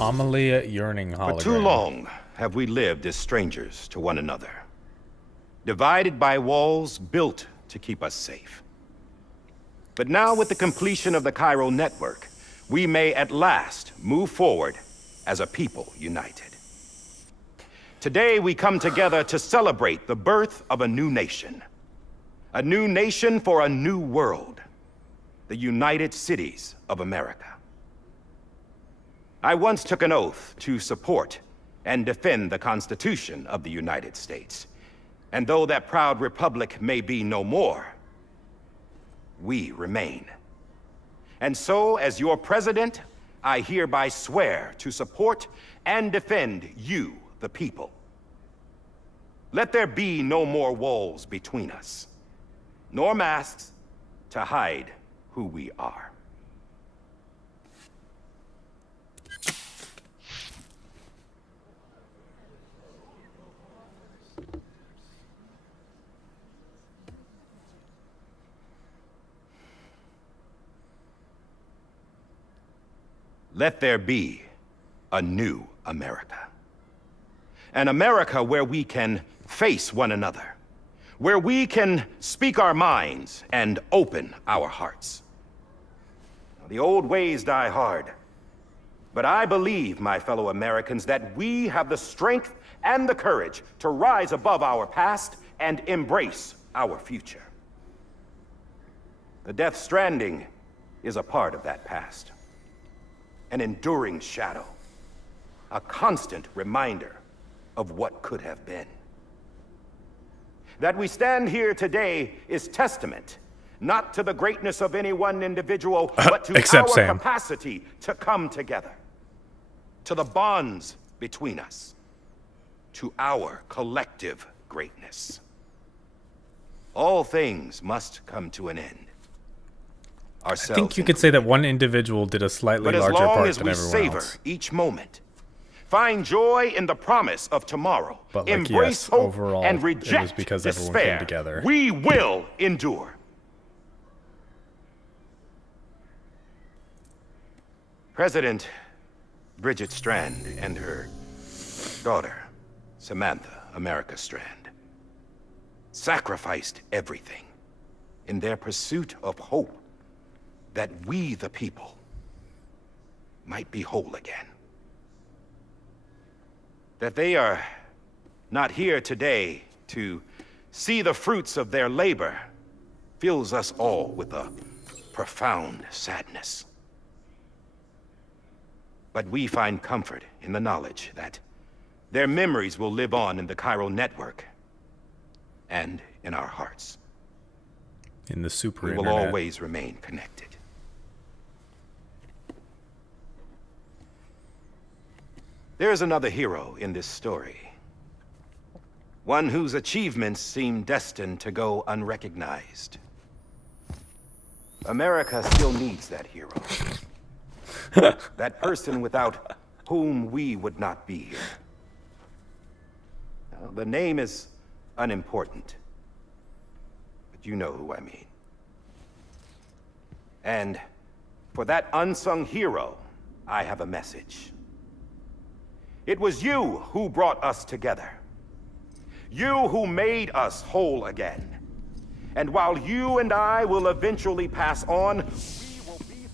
Amalia Yearning hologram. For too long have we lived as strangers to one another, divided by walls built to keep us safe. But now, with the completion of the chiral network, we may at last move forward as a people united. Today we come together to celebrate the birth of a new nation. A new nation for a new world. the United Cities of America. I once took an oath to support and defend the Constitution of the United States. And though that proud republic may be no more, we remain. And so, as your president, I hereby swear to support and defend you, the people. Let there be no more walls between us, nor masks to hide who we are. Let there be a new America. An America where we can face one another, where we can speak our minds and open our hearts. The old ways die hard, but I believe, my fellow Americans, that we have the strength and the courage to rise above our past and embrace our future. The Death Stranding is a part of that past. An enduring shadow, a constant reminder of what could have been. That we stand here today is testament, not to the greatness of any one individual, but to Except our Sam. capacity to come together, to the bonds between us, to our collective greatness. All things must come to an end. I think you could say that one individual did a slightly larger part than everyone savor else. Each moment, find joy in the promise of tomorrow, But like, embrace yes, hope, overall, and it reject was because despair. everyone came together. We will endure. President Bridget Strand and her daughter, Samantha America Strand, sacrificed everything in their pursuit of hope that we, the people, might be whole again. That they are not here today to see the fruits of their labor fills us all with a profound sadness. But we find comfort in the knowledge that their memories will live on in the chiral network and in our hearts. In the super We will internet. always remain connected. There is another hero in this story. One whose achievements seem destined to go unrecognized. America still needs that hero. That person without whom we would not be here. Now, the name is unimportant, but you know who I mean. And for that unsung hero, I have a message. It was you who brought us together. You who made us whole again. And while you and I will eventually pass on, we will be...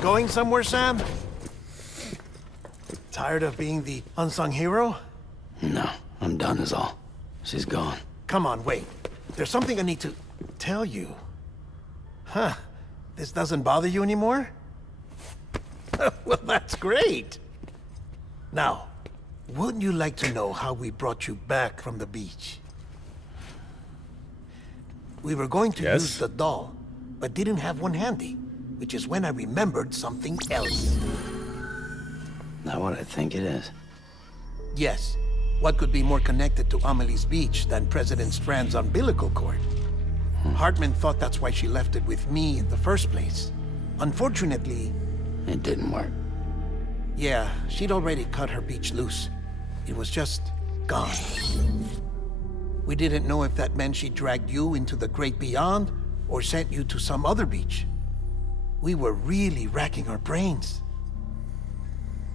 Going somewhere, Sam? Tired of being the unsung hero? No, I'm done is all. She's gone. Come on, wait. There's something I need to tell you. Huh. This doesn't bother you anymore? Well, that's great. Now, wouldn't you like to know how we brought you back from the beach? We were going to Yes. use the doll, but didn't have one handy, which is when I remembered something else. Not what I think it is. Yes. What could be more connected to Amelie's beach than President Strand's umbilical cord? Hartman thought that's why she left it with me in the first place. Unfortunately... It didn't work. Yeah, she'd already cut her beach loose. It was just gone. We didn't know if that meant she dragged you into the great beyond or sent you to some other beach. We were really racking our brains.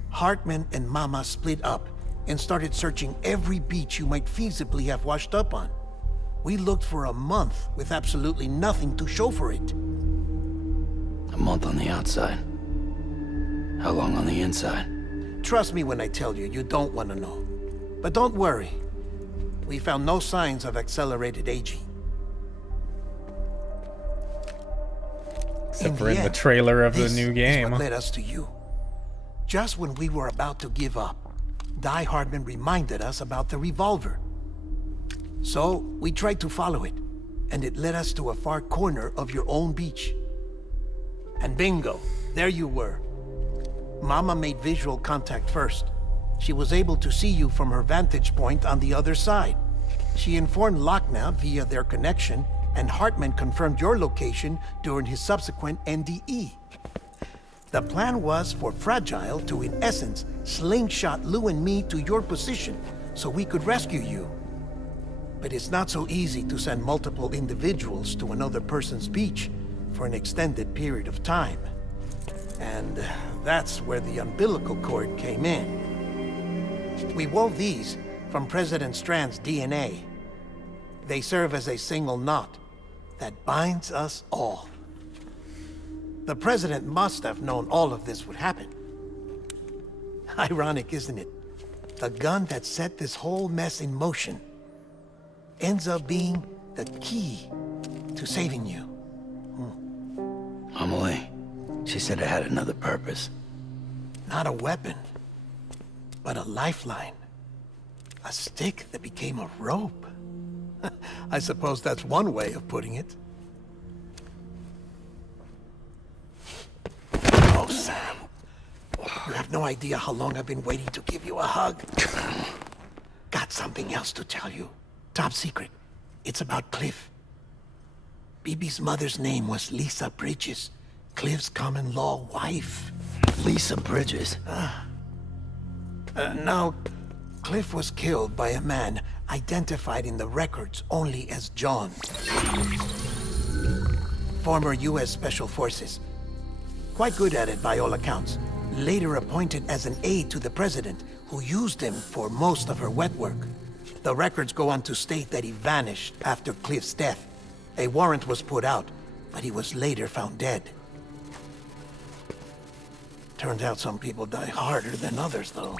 Hartman and Mama split up and started searching every beach you might feasibly have washed up on. We looked for a month with absolutely nothing to show for it. A month on the outside. How long on the inside? Trust me when I tell you, you don't want to know. But don't worry. We found no signs of accelerated aging. Except for in the trailer of the new This game. is what led us to you. Just when we were about to give up, Die Hardman reminded us about the revolver. So we tried to follow it, and it led us to a far corner of your own beach. And bingo, there you were. Mama made visual contact first. She was able to see you from her vantage point on the other side. She informed Lochna via their connection, and Hartman confirmed your location during his subsequent NDE. The plan was for Fragile to, in essence, slingshot Lou and me to your position so we could rescue you. But it's not so easy to send multiple individuals to another person's beach for an extended period of time. And that's where the umbilical cord came in. We wove these from President Strand's DNA. They serve as a single knot that binds us all. The President must have known all of this would happen. Ironic, isn't it? The gun that set this whole mess in motion ends up being the key to saving you. Amelie, she said it had another purpose. Not a weapon, but a lifeline. A stick that became a rope. I suppose that's one way of putting it. Oh, Sam. You have no idea how long I've been waiting to give you a hug. Got something else to tell you. Top secret. It's about Cliff. BB's mother's name was Lisa Bridges, Cliff's common-law wife. Lisa Bridges? Now, Cliff was killed by a man identified in the records only as John. Former U.S. Special Forces. Quite good at it by all accounts. Later appointed as an aide to the president, who used him for most of her wet work. The records go on to state that he vanished after Cliff's death. A warrant was put out, but he was later found dead. Turns out some people die harder than others, though.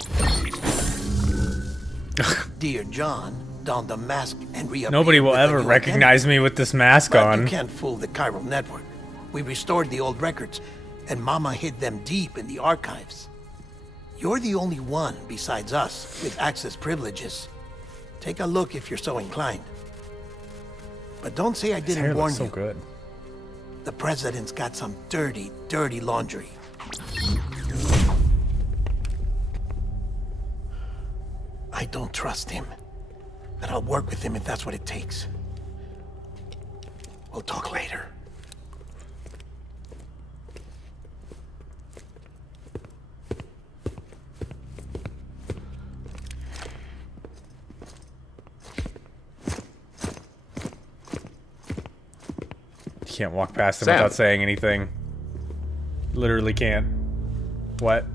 Dear John donned a mask and reappeared. Nobody will with a ever new recognize me with this mask but on. you can't fool the chiral network. We restored the old records, and Mama hid them deep in the archives. You're the only one besides us with access privileges. Take a look if you're so inclined. But don't say I His didn't hair warn looks so you. good. The president's got some dirty, dirty laundry. I don't trust him, but I'll work with him if that's what it takes. We'll talk later. You can't walk past him Sam. without saying anything. Literally can't. What?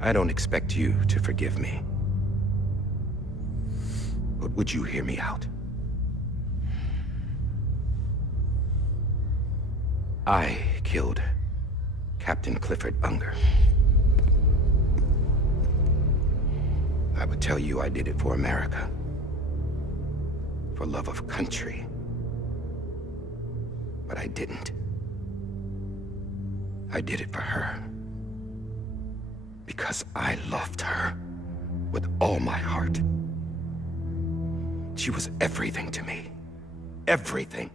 I don't expect you to forgive me. But would you hear me out? I killed Captain Clifford Unger. I would tell you I did it for America. For love of country. But I didn't. I did it for her. Because I loved her with all my heart. She was everything to me. Everything.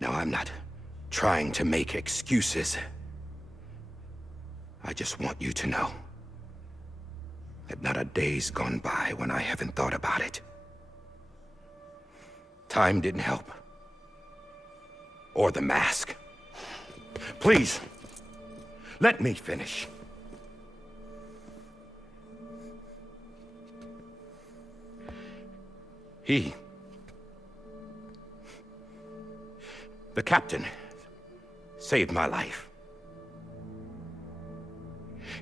Now, I'm not trying to make excuses. I just want you to know that not a day's gone by when I haven't thought about it. Time didn't help. Or the mask. Please, let me finish. The captain, saved my life.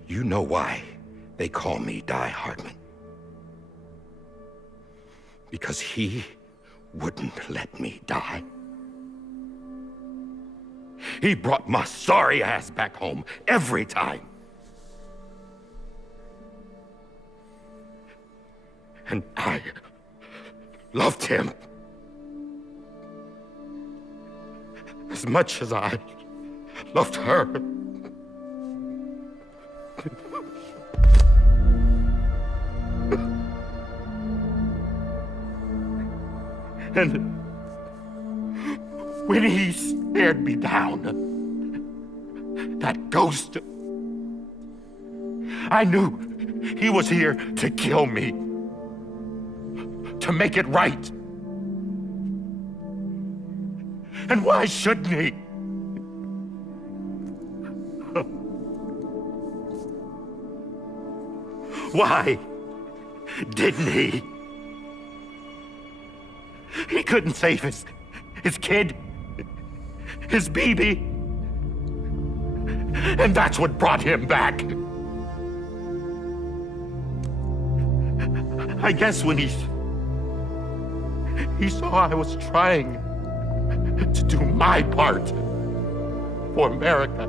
You know why they call me Die Hardman. Because he wouldn't let me die. He brought my sorry ass back home every time. And I loved him. as much as I loved her. And when he stared me down, that ghost, I knew he was here to kill me, to make it right. And why shouldn't he? Why didn't he? He couldn't save his kid, his baby. And that's what brought him back. I guess when he saw I was trying to do my part for America,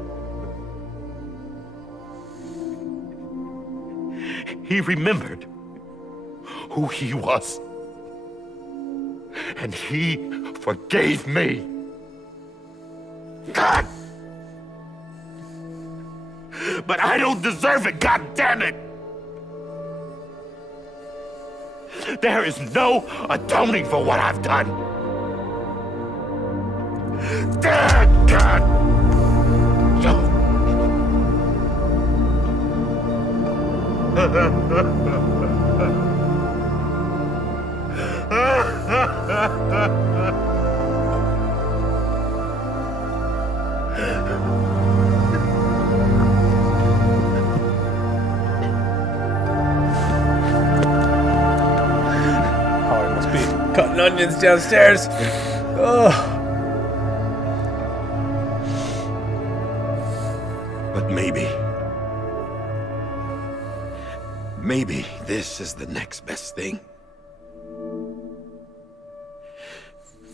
he remembered who he was. And he forgave me. God! But I don't deserve it, God damn it! There is no atoning for what I've done. God! Cutting onions downstairs. Ugh. But maybe this is the next best thing.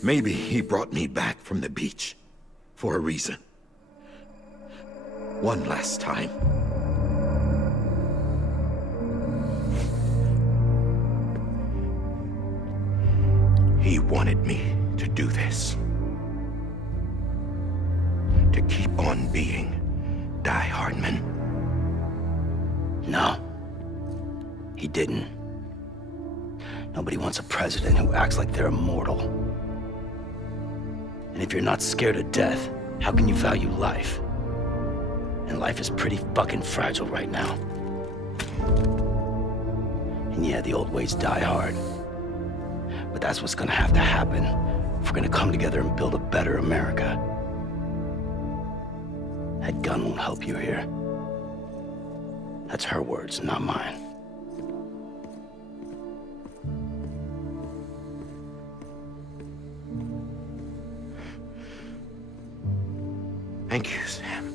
Maybe he brought me back from the beach for a reason. One last time. He wanted me to do this. To keep on being Die Hardman. No. He didn't. Nobody wants a president who acts like they're immortal. And if you're not scared of death, how can you value life? And life is pretty fucking fragile right now. And yeah, the old ways die hard. But that's what's gonna have to happen if we're gonna come together and build a better America. That gun won't help you here. That's her words, not mine. Thank you, Sam.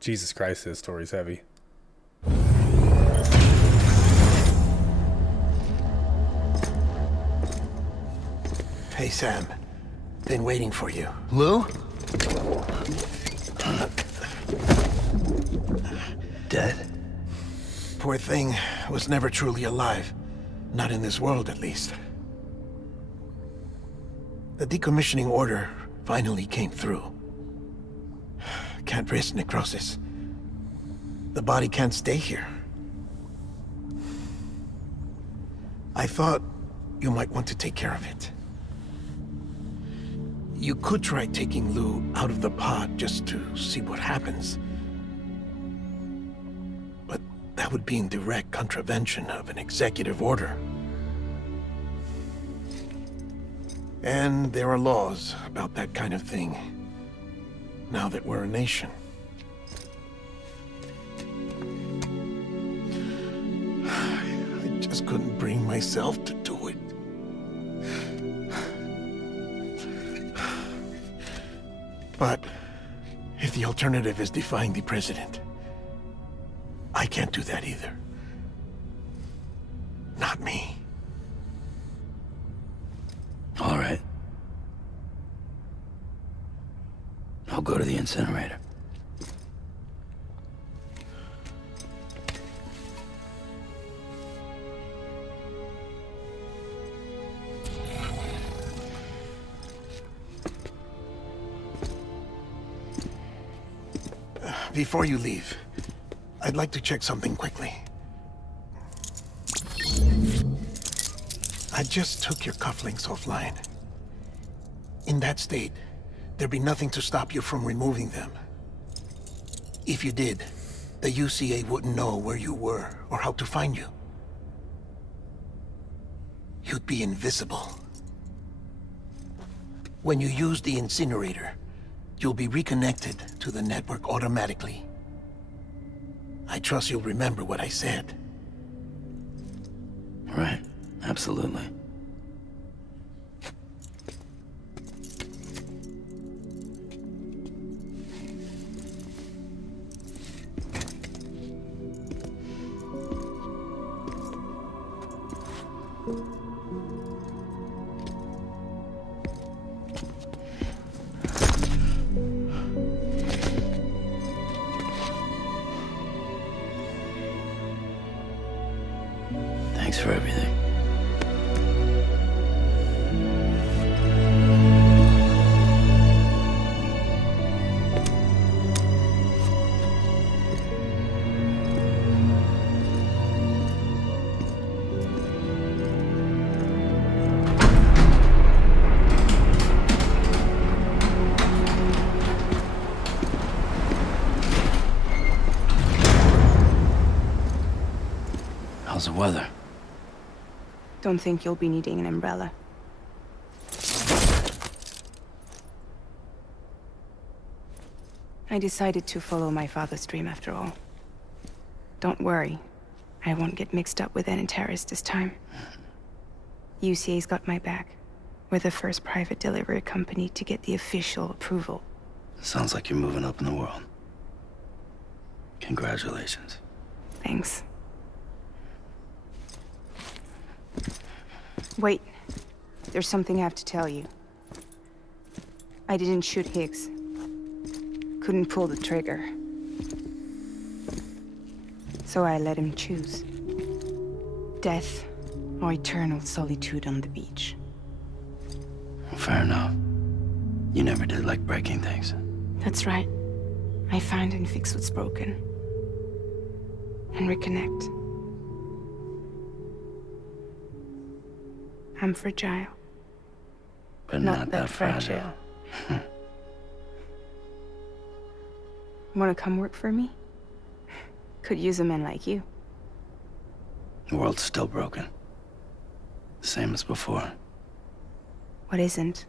Jesus Christ, this story's heavy. Hey, Sam. Been waiting for you. Lou? Dead? Poor thing was never truly alive. Not in this world, at least. The decommissioning order finally came through. Can't risk necrosis. The body can't stay here. I thought you might want to take care of it. You could try taking Lou out of the pod just to see what happens. But that would be in direct contravention of an executive order. And there are laws about that kind of thing, now that we're a nation. I just couldn't bring myself to do it. But if the alternative is defying the president, I can't do that either. Not me. All right. I'll go to the incinerator. Before you leave, I'd like to check something quickly. I just took your cufflinks offline. In that state, there'd be nothing to stop you from removing them. If you did, the UCA wouldn't know where you were or how to find you. You'd be invisible. When you use the incinerator, you'll be reconnected to the network automatically. I trust you'll remember what I said. Right. Absolutely. Thanks for everything. How's the weather? Don't think you'll be needing an umbrella. I decided to follow my father's dream after all. Don't worry. I won't get mixed up with any terrorists this time. UCA's got my back. We're the first private delivery company to get the official approval. Sounds like you're moving up in the world. Congratulations. Thanks. Wait. There's something I have to tell you. I didn't shoot Higgs. Couldn't pull the trigger. So I let him choose. Death or eternal solitude on the beach. Fair enough. You never did like breaking things. That's right. I find and fix what's broken. And reconnect. I'm fragile. But not that fragile. Wanna come work for me? Could use a man like you. The world's still broken. Same as before. What isn't?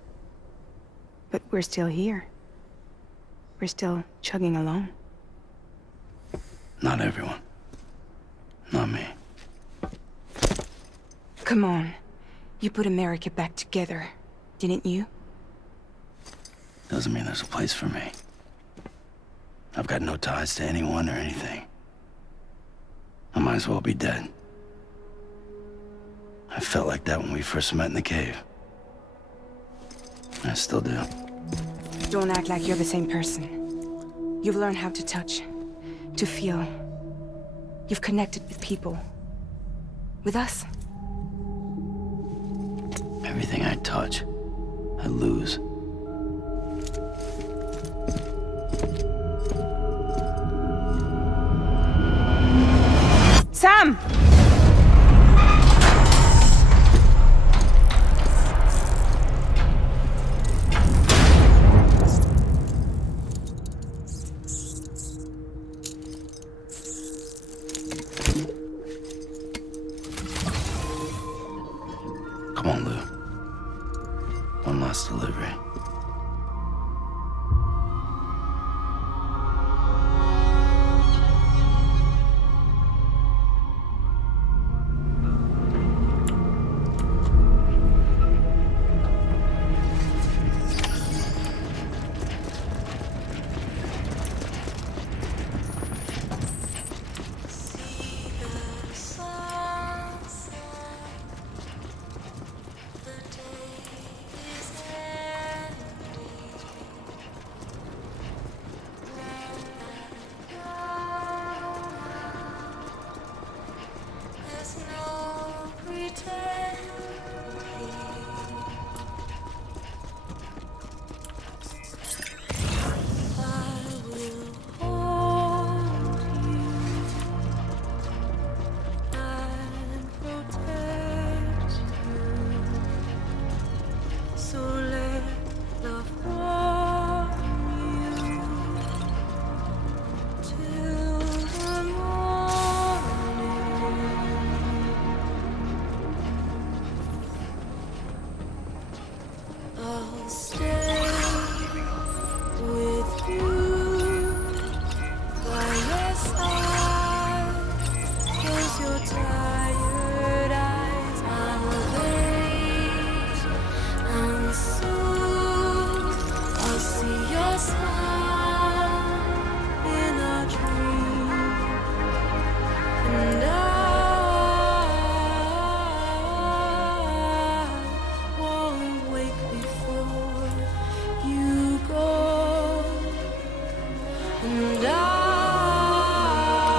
But we're still here. We're still chugging along. Not everyone. Not me. Come on. You put America back together, didn't you? Doesn't mean there's a place for me. I've got no ties to anyone or anything. I might as well be dead. I felt like that when we first met in the cave. I still do. Don't act like you're the same person. You've learned how to touch, to feel. You've connected with people. With us. Everything I touch, I lose. Sam! Come on, Lou. One last delivery.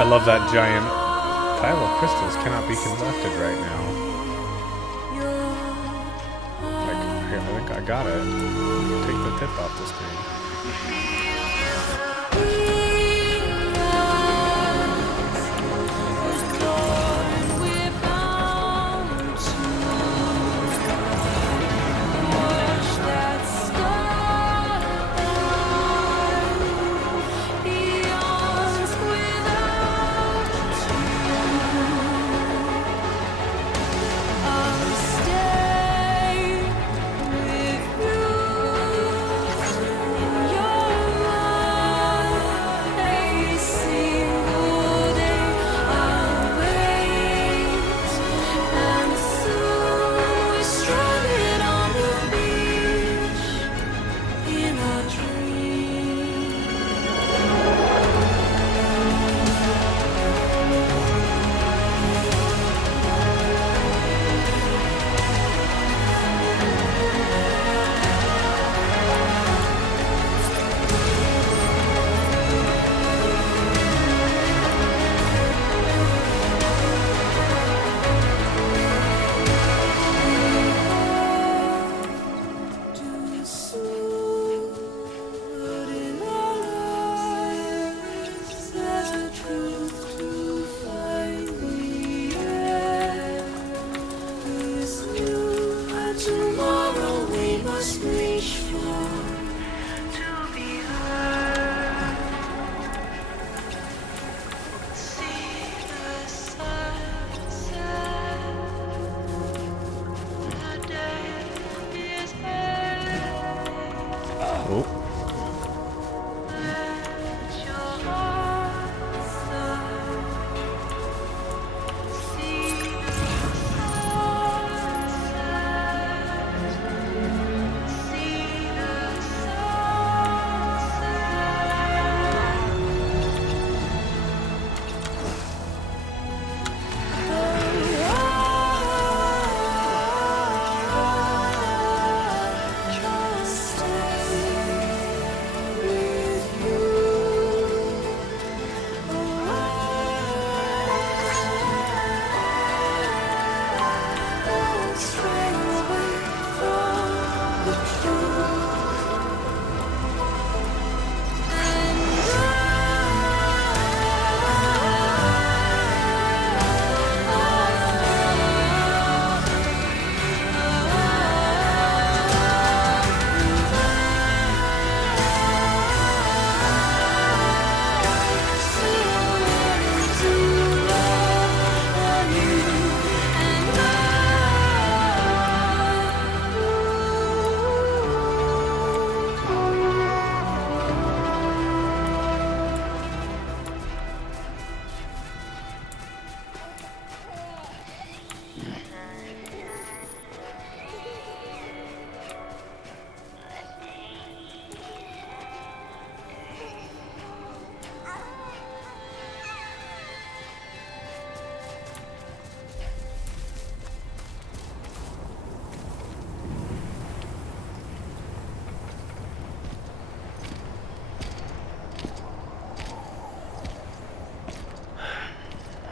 I love that giant pile of crystals cannot be conducted right now. Like, here, I think I got it. Take the tip off the screen.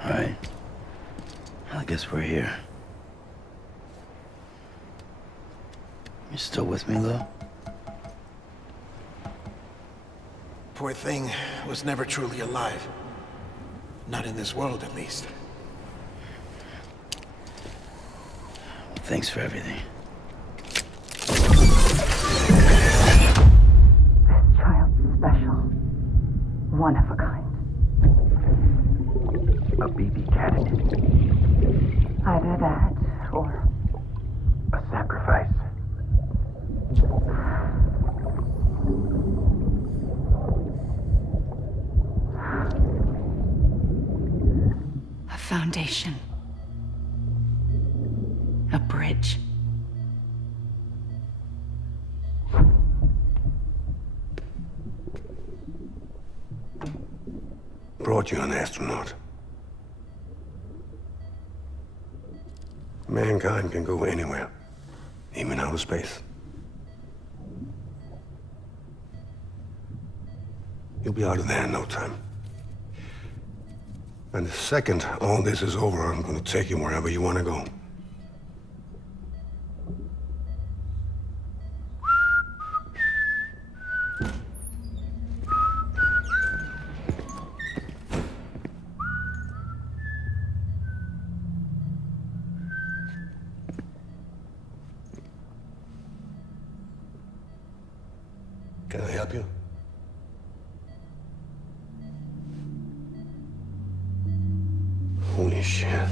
Right. I guess we're here. You still with me, Lou? Poor thing was never truly alive. Not in this world, at least. Thanks for everything. Child's special. One of a kind. A baby candidate. Either that, or... a sacrifice. A foundation. A bridge. Brought you an astronaut. Mankind can go anywhere, even outer space. You'll be out of there in no time. And the second all this is over, I'm gonna take you wherever you wanna go. Can I help you? Holy shit.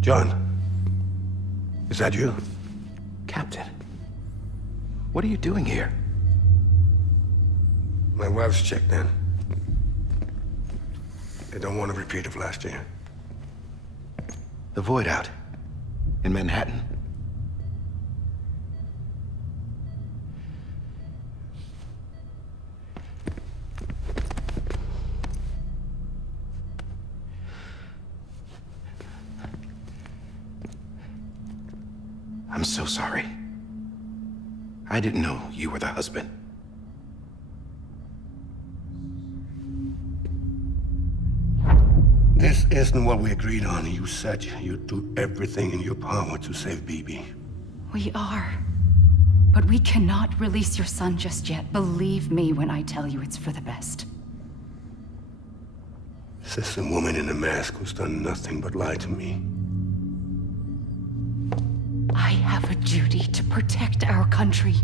John, is that you? Captain, what are you doing here? My wife's checked in. They don't want a repeat of last year. The Void Out in Manhattan. I'm so sorry. I didn't know you were the husband. This isn't what we agreed on. You said you'd do everything in your power to save Bibi. We are. But we cannot release your son just yet. Believe me when I tell you it's for the best. This is a woman in a mask who's done nothing but lie to me. I have a duty to protect our country.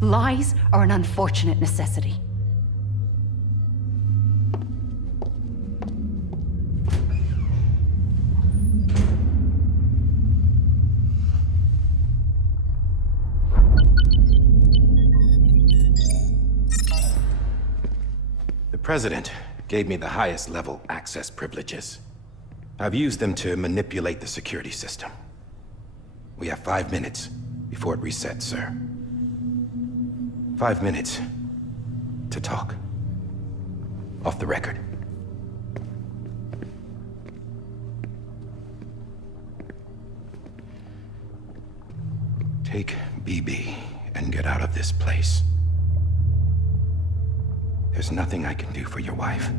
Lies are an unfortunate necessity. The President gave me the highest level access privileges. I've used them to manipulate the security system. We have 5 minutes before it resets, sir. 5 minutes to talk. Off the record. Take BB and get out of this place. There's nothing I can do for your wife.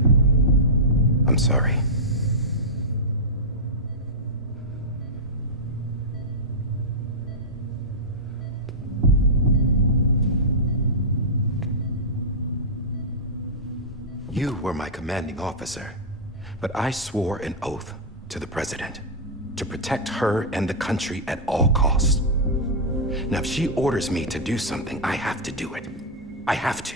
I'm sorry. You were my commanding officer, but I swore an oath to the President to protect her and the country at all costs. Now, if she orders me to do something, I have to do it. I have to.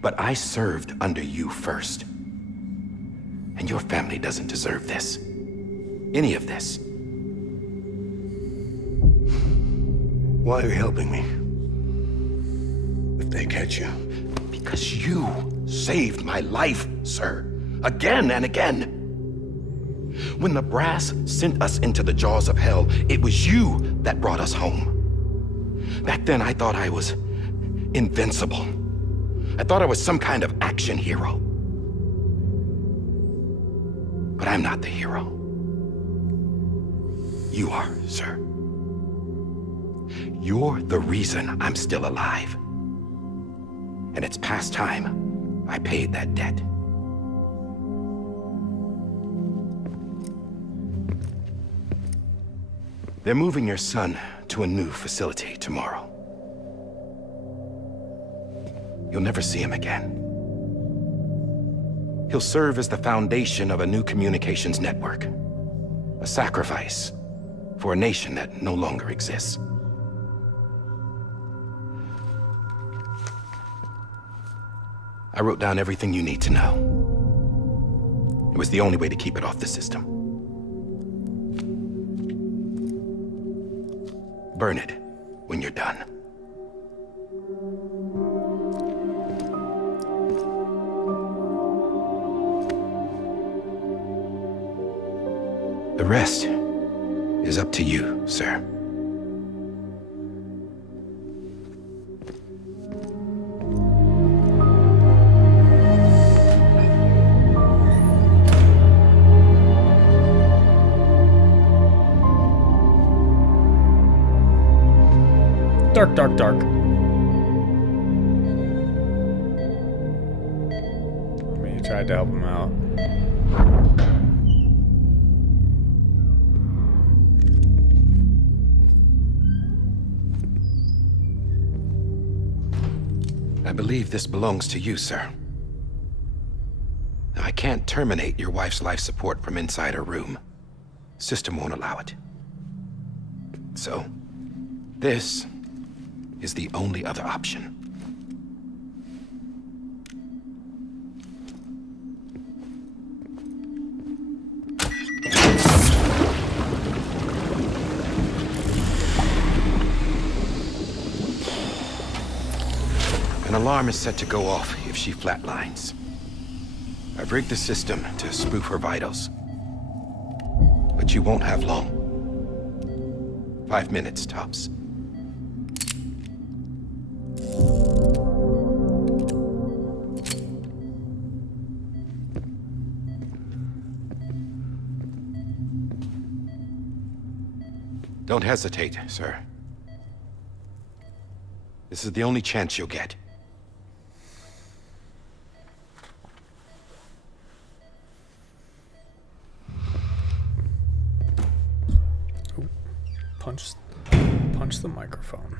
But I served under you first. And your family doesn't deserve this. Any of this. Why are you helping me? If they catch you. Because you saved my life, sir. Again and again. When the brass sent us into the jaws of hell, it was you that brought us home. Back then, I thought I was invincible. I thought I was some kind of action hero. But I'm not the hero. You are, sir. You're the reason I'm still alive. And it's past time I paid that debt. They're moving your son to a new facility tomorrow. You'll never see him again. He'll serve as the foundation of a new communications network. A sacrifice for a nation that no longer exists. I wrote down everything you need to know. It was the only way to keep it off the system. Burn it when you're done. The rest is up to you, sir. Dark, dark, dark. I mean, you tried to help him out. believe this belongs to you, sir. I can't terminate your wife's life support from inside her room. System won't allow it. So, this is the only other option. An alarm is set to go off if she flatlines. I've rigged the system to spoof her vitals. But you won't have long. 5 minutes, tops. Don't hesitate, sir. This is the only chance you'll get. Punch the microphone.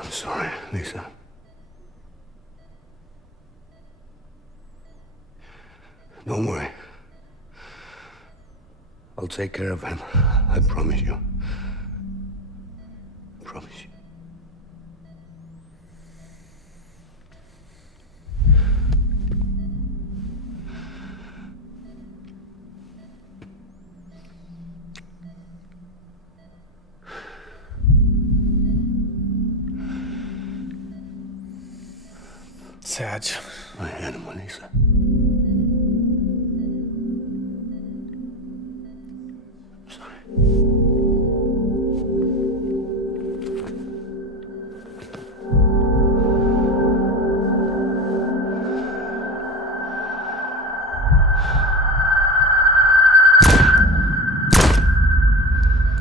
I'm sorry, Lisa. Don't worry. I'll take care of him. I promise you. I promise you. Sad. I had him, Lisa.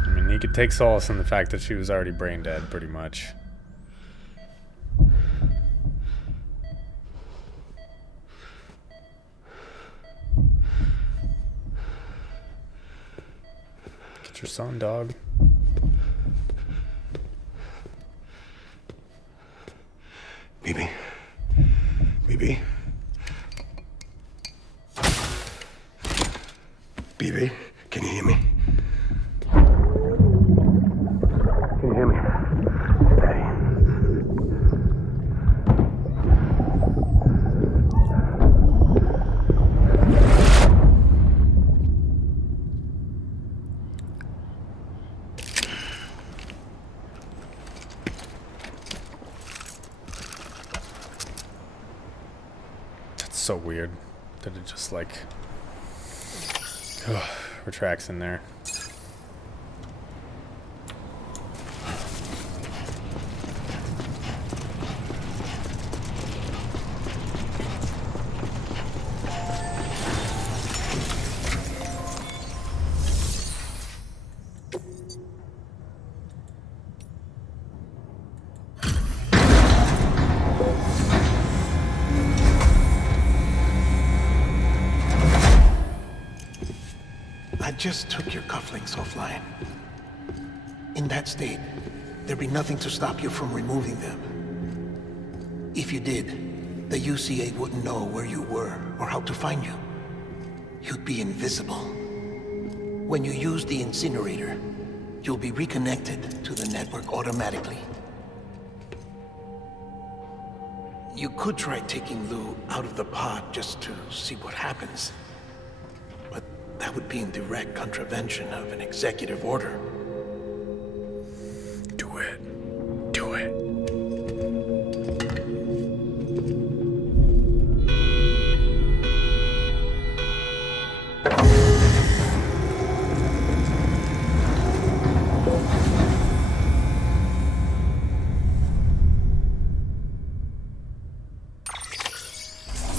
I mean, he could take solace in the fact that she was already brain dead, pretty much. Get your son, dog. BB. BB. BB, can you hear me? Can you hear me? Steady. That's so weird that it just like retracts in there. I just took your cufflinks offline. In that state, there'd be nothing to stop you from removing them. If you did, the UCA wouldn't know where you were or how to find you. You'd be invisible. When you use the incinerator, you'll be reconnected to the network automatically. You could try taking Lou out of the pod just to see what happens. But That would be in direct contravention of an executive order. Do it. Do it.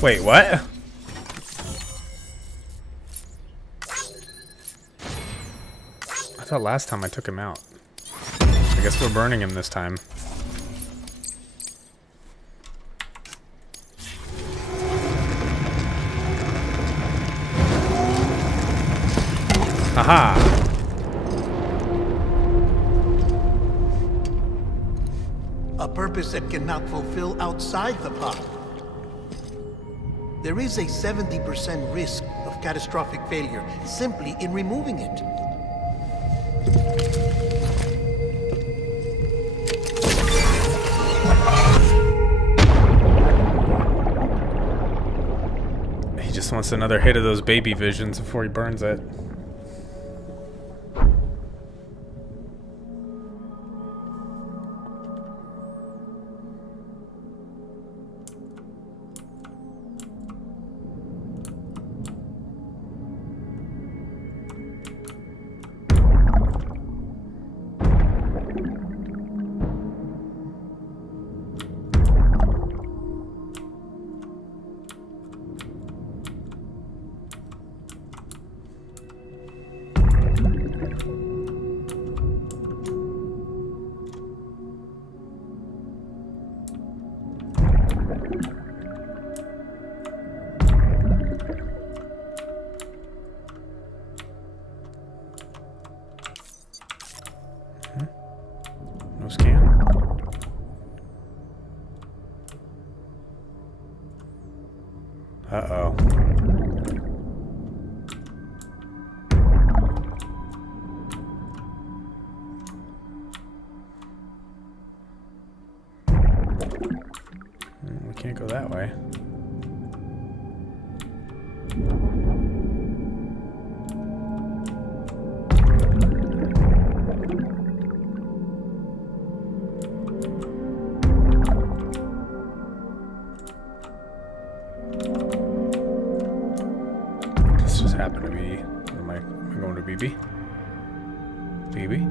Wait, what? I thought last time I took him out. I guess we're burning him this time. Aha! A purpose that cannot fulfill outside the pod. There is a 70% risk of catastrophic failure simply in removing it. He just wants another hit of those baby visions before he burns it. No scan. Uh-oh. We can't go that way. This just happened to be... Am I going to BB? BB?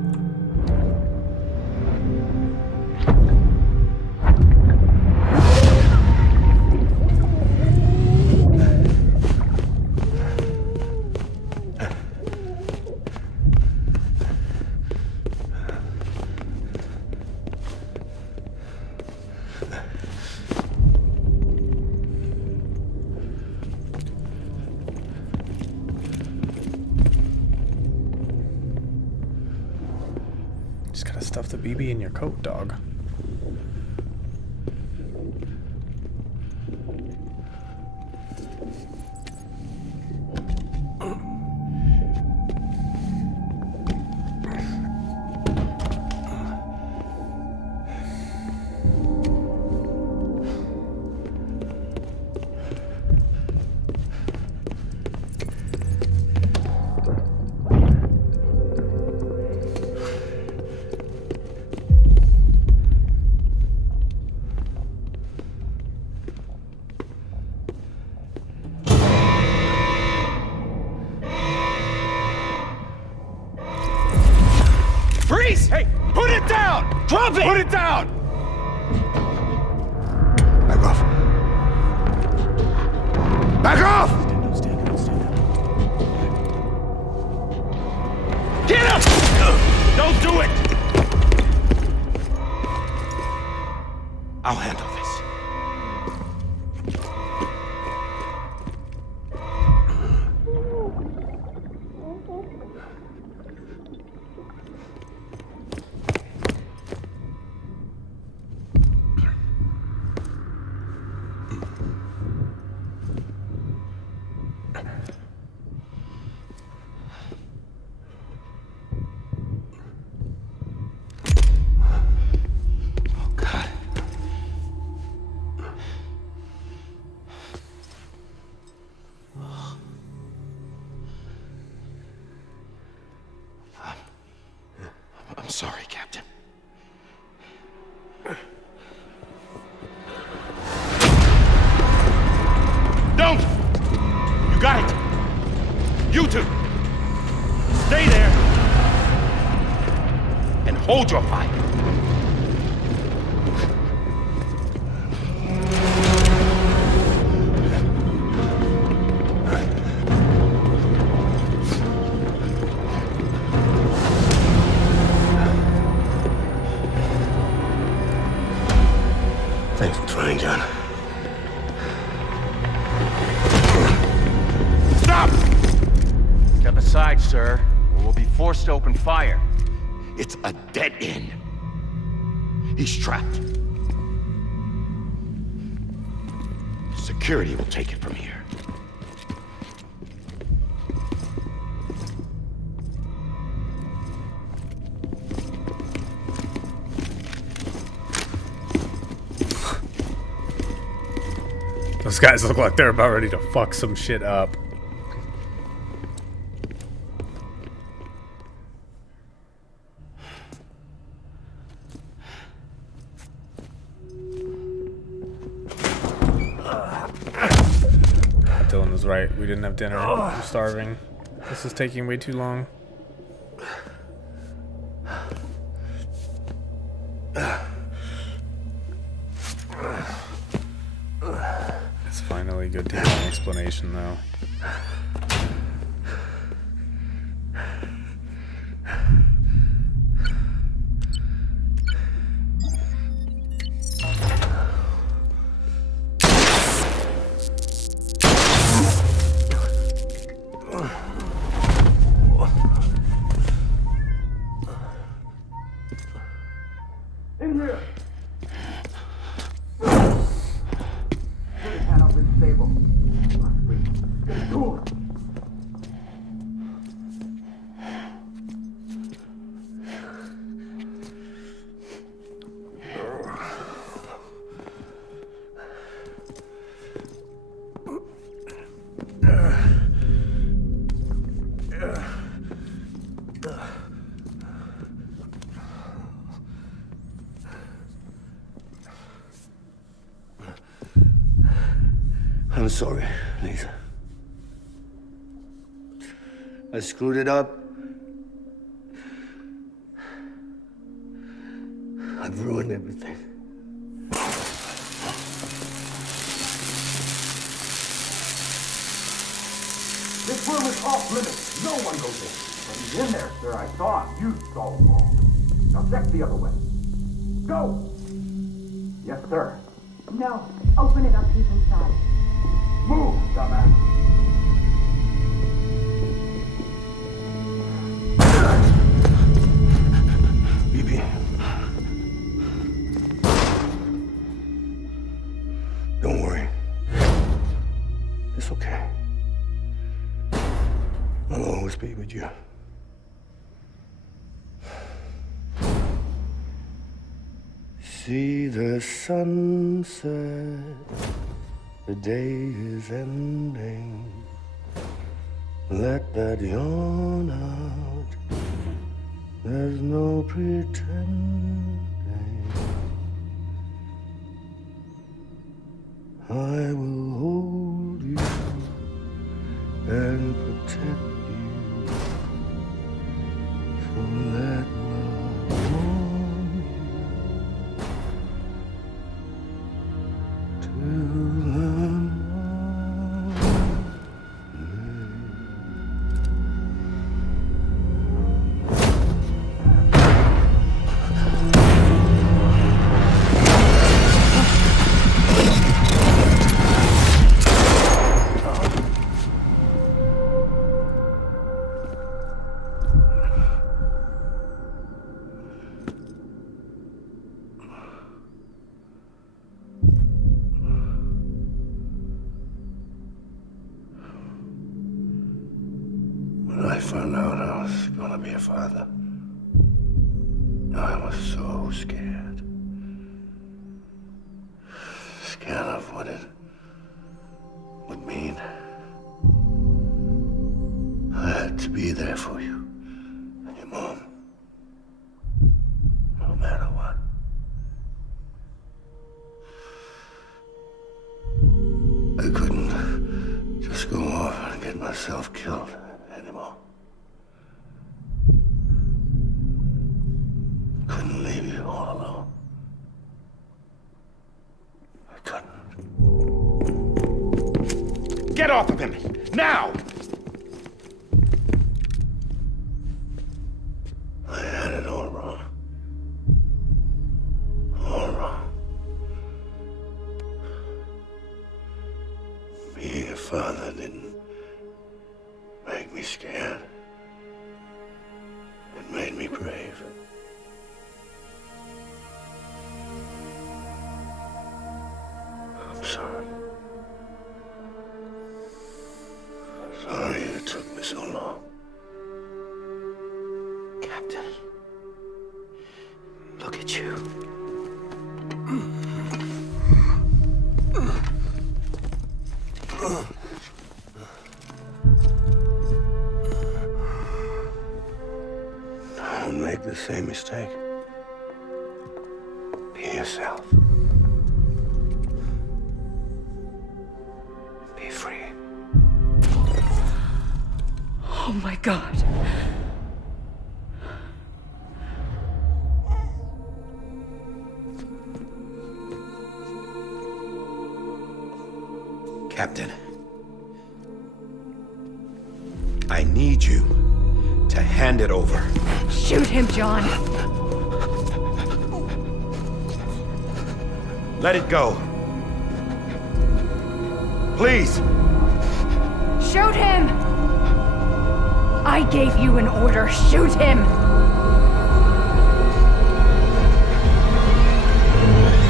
Just gotta stuff the BB in your coat, dog. Freeze! Hey, put it down! Drop it! Put it down! Back off. Back off! Get up! Don't do it! I'll handle this. Hold your fire. Thanks for trying, John. Stop! Step aside, sir, or we'll be forced to open fire. It's a dead end. He's trapped. Security will take it from here. Those guys look like they're about ready to fuck some shit up. Dylan was right. We didn't have dinner. I'm starving. This is taking way too long. It's finally good to hear an explanation, though. In here! Put his hand up in the stable. Get to him! I'm sorry, Lisa. I screwed it up. I've ruined everything. This room is off limits. No one goes in. But he's in there, sir. I saw him. You saw him all. Now check the other way. Go! Yes, sir. No. Open it up. He's inside. Move, dumbass. Bibi. Don't worry. It's okay. I'll always be with you. See the sunset. The day is ending. Let that yawn out. There's no pretending. I will hold you and protect you. So let love warm you till the When I found out I was gonna be a father, I was so scared. Scared of what it would mean. I had to be there for you and your mom, no matter what. I couldn't just go off and get myself killed anymore. Couldn't leave you all alone. I couldn't. Get off of him! Now! I had it all wrong. All wrong. Being a father didn't make me scared. It made me brave. I'm sorry. Sorry it took me so long. Captain, look at you. Don't make the same mistake. Be yourself. Be free. Oh my God. Captain, I need you to hand it over. Shoot him, John. Let it go. Please. Shoot him! I gave you an order. Shoot him!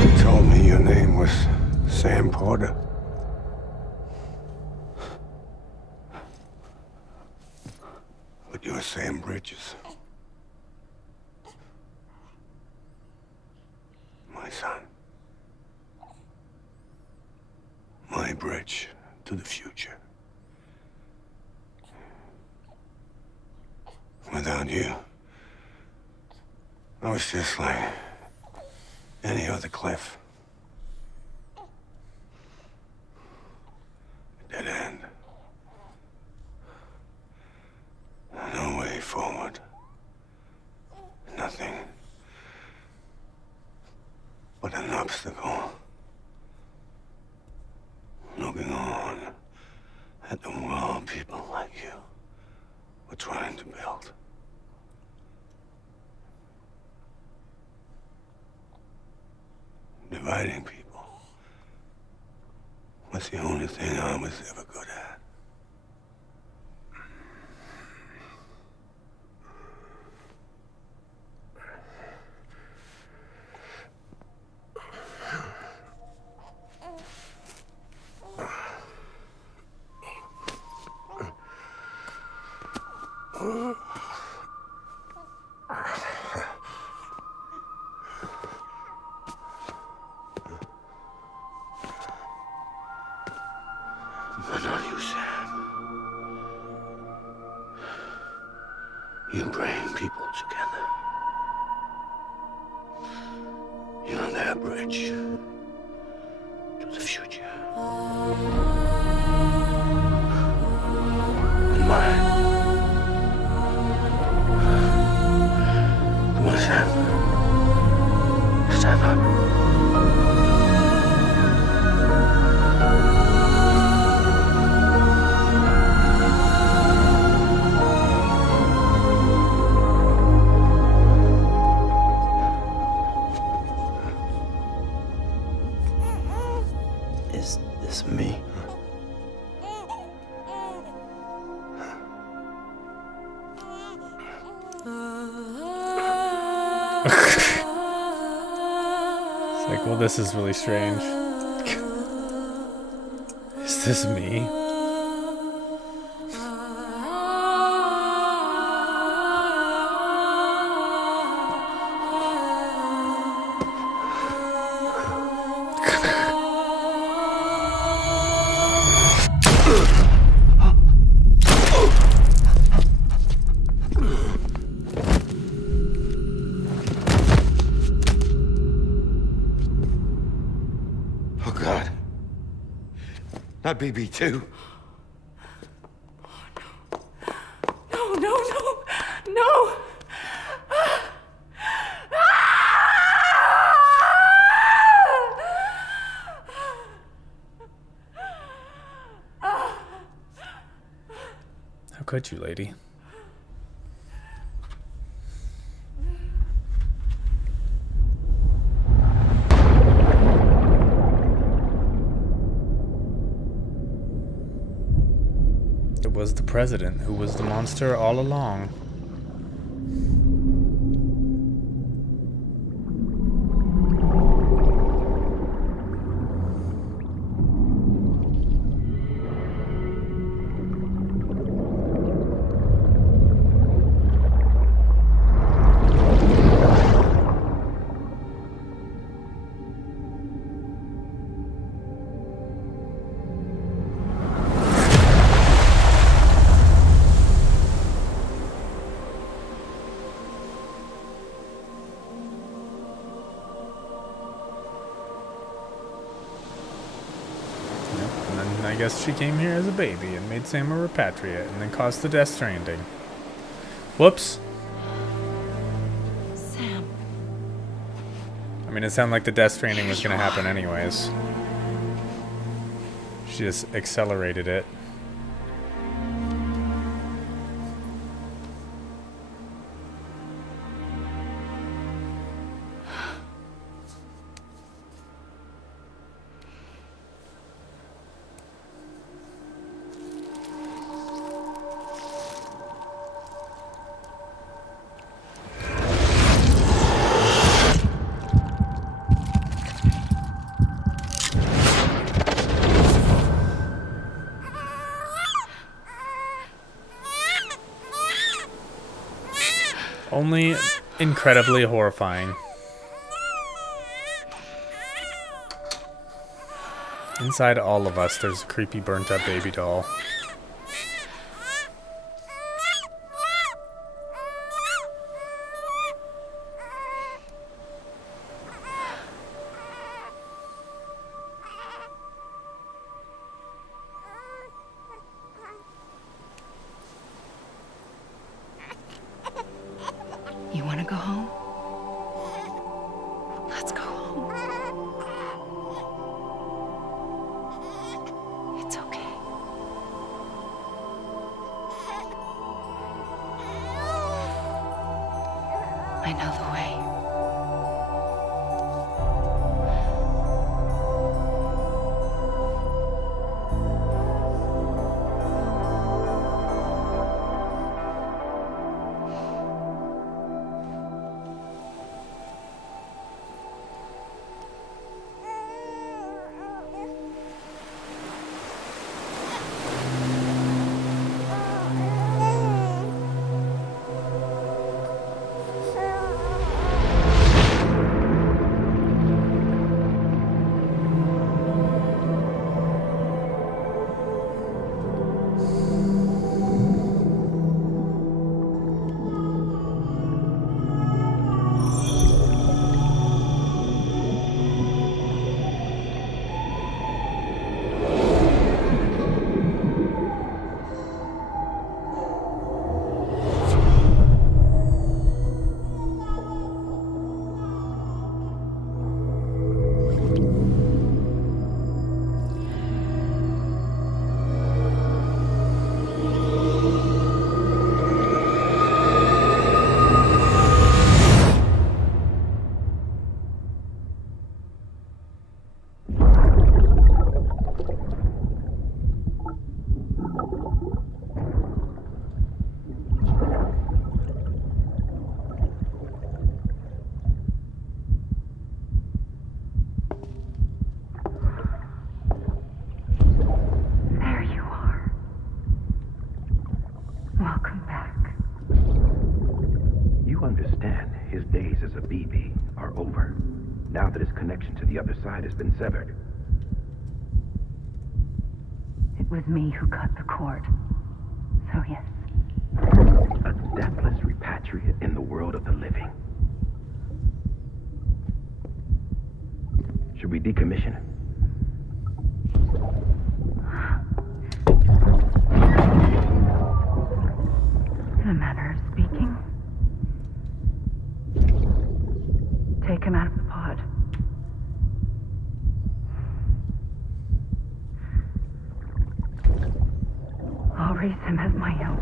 You told me your name was Sam Porter. But you're Sam Bridges. My son. My bridge to the future. Without you, I was just like any other cliff. A dead end. No way forward. Nothing but an obstacle. Looking on at the world people like you were trying to build. Dividing people was the only thing I was ever good at. But not you, Sam. You bring people together. You're their bridge to the future. And mine. Come on, Sam. Stand up. Is this me? It's like, well, this is really strange. Is this me? Oh, God. Not BB2. No, no, no, no! could you, lady? It was the president who was the monster all along. I guess she came here as a baby and made Sam a repatriate and then caused the Death Stranding. Whoops. Sam. I mean, it sounded like the Death Stranding was going to happen anyways. She just accelerated it. Only incredibly horrifying. Inside all of us, there's a creepy burnt up baby doll. You want to go home? Let's go home. It's okay. I know the way. Now that his connection to the other side has been severed. It was me who cut the cord. So yes. A deathless repatriate in the world of the living. Should we decommission it? In a manner of speaking. Take him out of the pod. Already embrace him as my own.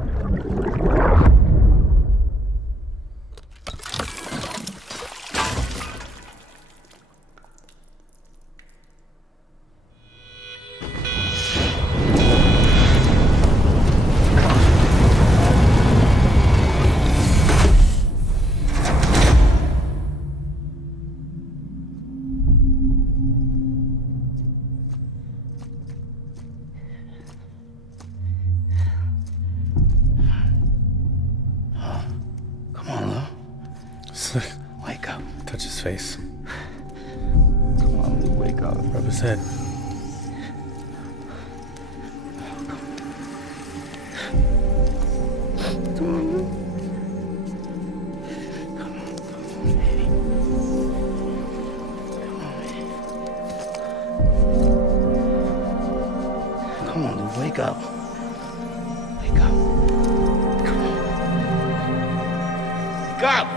Wake up. Touch his face. Come on, Lou, wake up. Rub his head. Come on, Lou. Come on, Lou, wake up. Wake up. Come on. Wake up!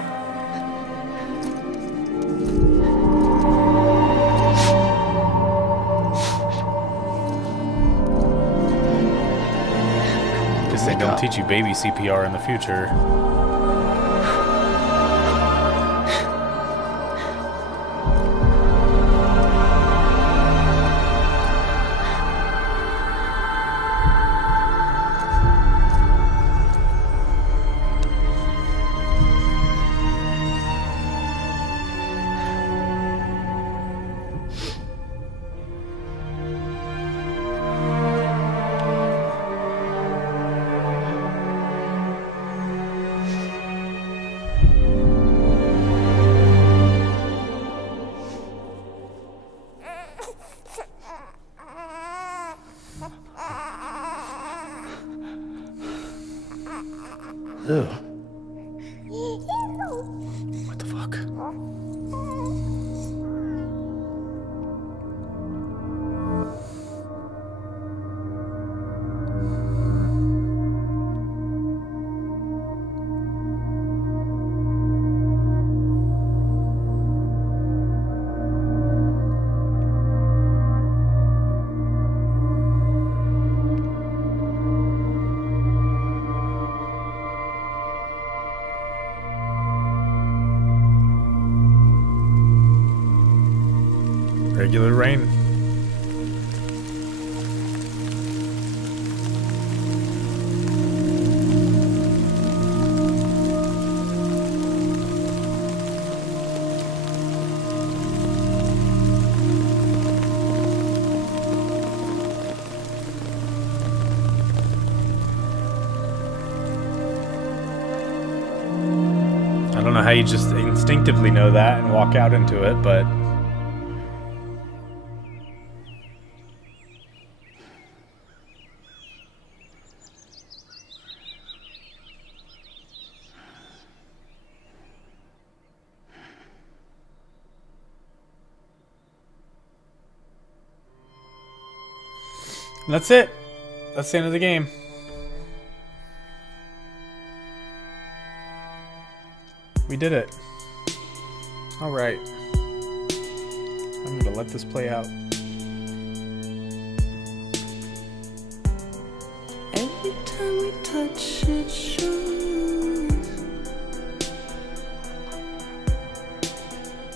Guess they don't teach you baby CPR in the future. Lou. What the fuck? Regular rain. I don't know how you just instinctively know that and walk out into it, but that's it. That's the end of the game. We did it. Alright. I'm gonna let this play out. Every time we touch it shows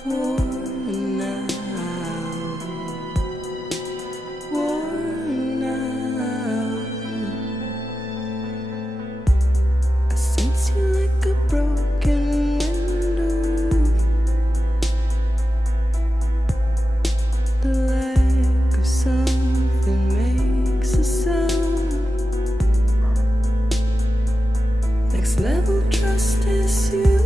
worn out, worn out. I sense you like a broken window. The lack of something makes a sound. Next level trust is you.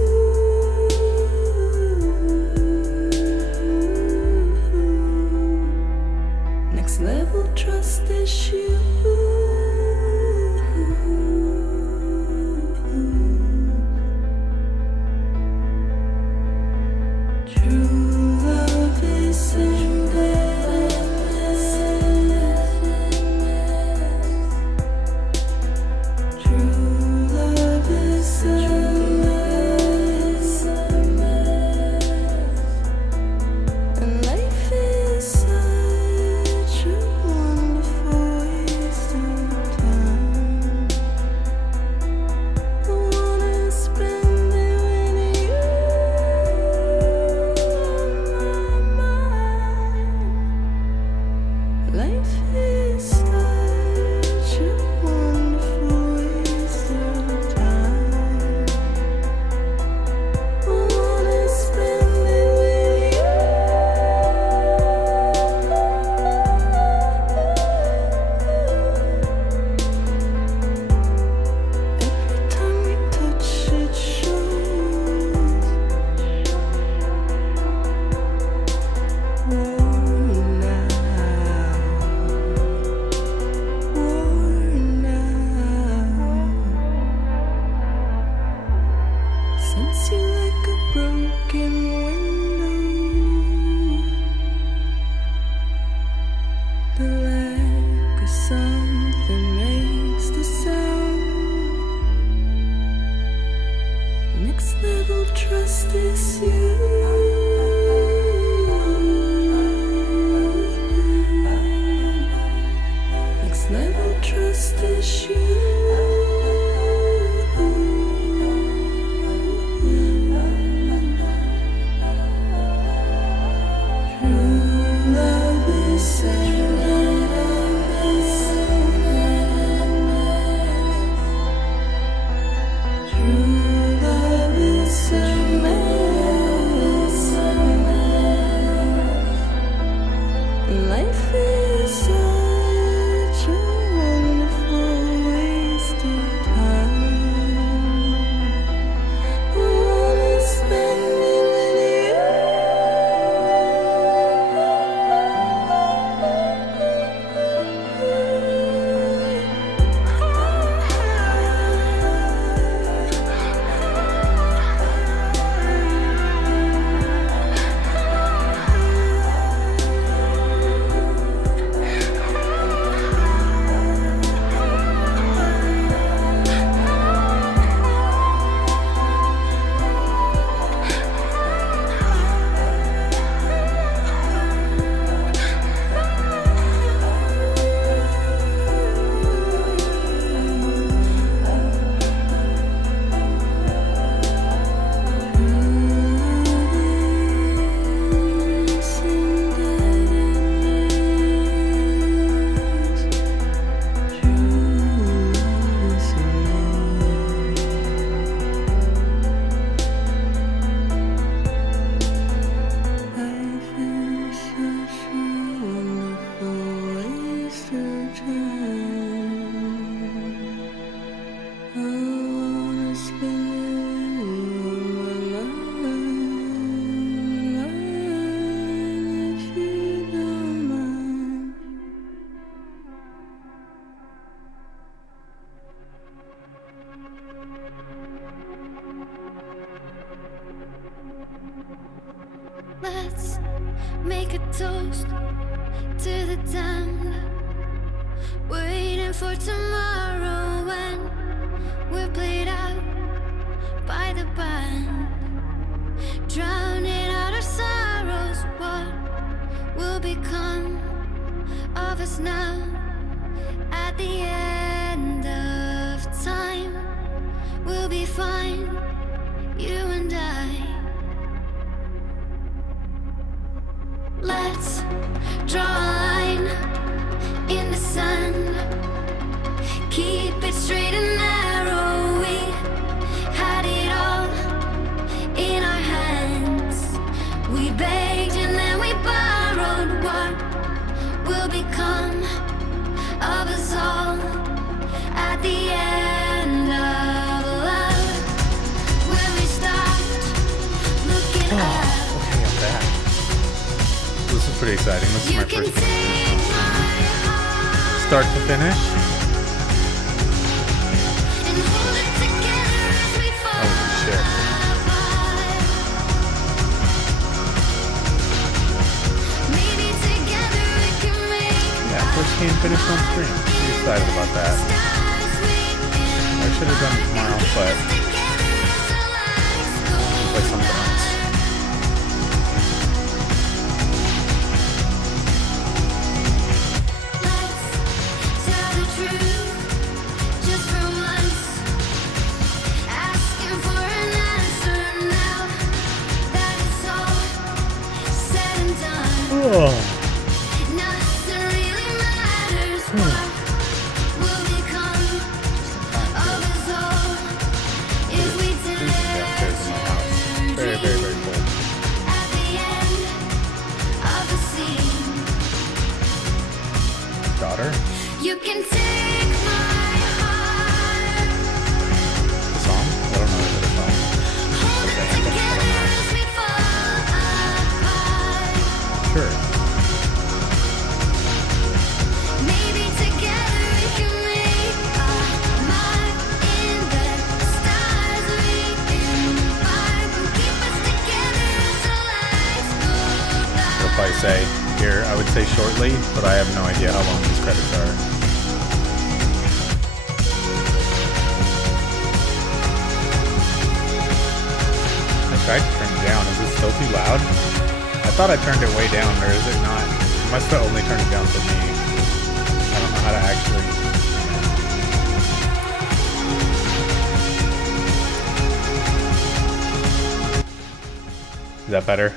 Life is such a wonderful wasted time. Wanna spend it with Let's make a toast to the damned, waiting for tomorrow when we're played out by the band, drowning out our sorrows. What will become of us now at the end of time? We'll be fine, you and I. Let's draw a line in the sand, keep it straight and narrow. We had it all in our hands. We begged and then we borrowed. What will become of us all at the end of love? When we stopped looking up. Okay, I'm back. This is pretty exciting. This is my first game. Start to finish. Holy shit. Yeah, first game finished on stream. Pretty excited about that. I should have done it tomorrow, but I'll play something else. Oh. Very, very, very cold. Daughter? You can take my heart. The song? I don't know the song. Hold it together as we fall apart. Sure. Maybe together we can make a mark in the stars. We embark. We'll keep us together until lights go dark. If I say here, I would say shortly, but I have no idea how long these credits are. I tried to turn it down. Is it still too loud? I thought I turned it way down, or is it not? I must have only turned it down for me. I don't know how to actually... Is that better?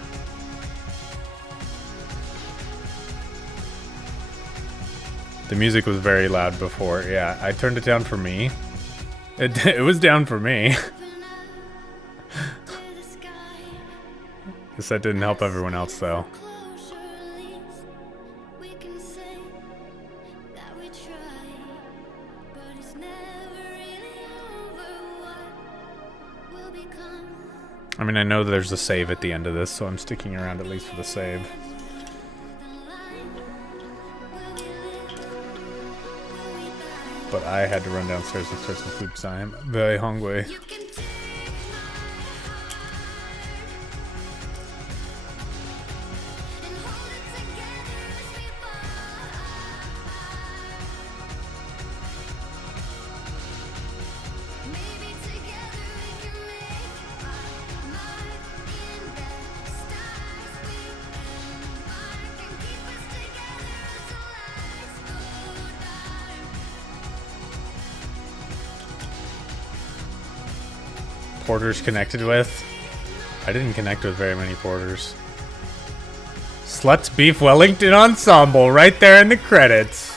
The music was very loud before. Yeah, I turned it down for me. It was down for me. Guess that didn't help everyone else, though. I mean, I know there's a save at the end of this, so I'm sticking around at least for the save. But I had to run downstairs and start some food because I am very hungry. Porters connected with? I didn't connect with very many porters. Sluts Beef Wellington Ensemble, right there in the credits.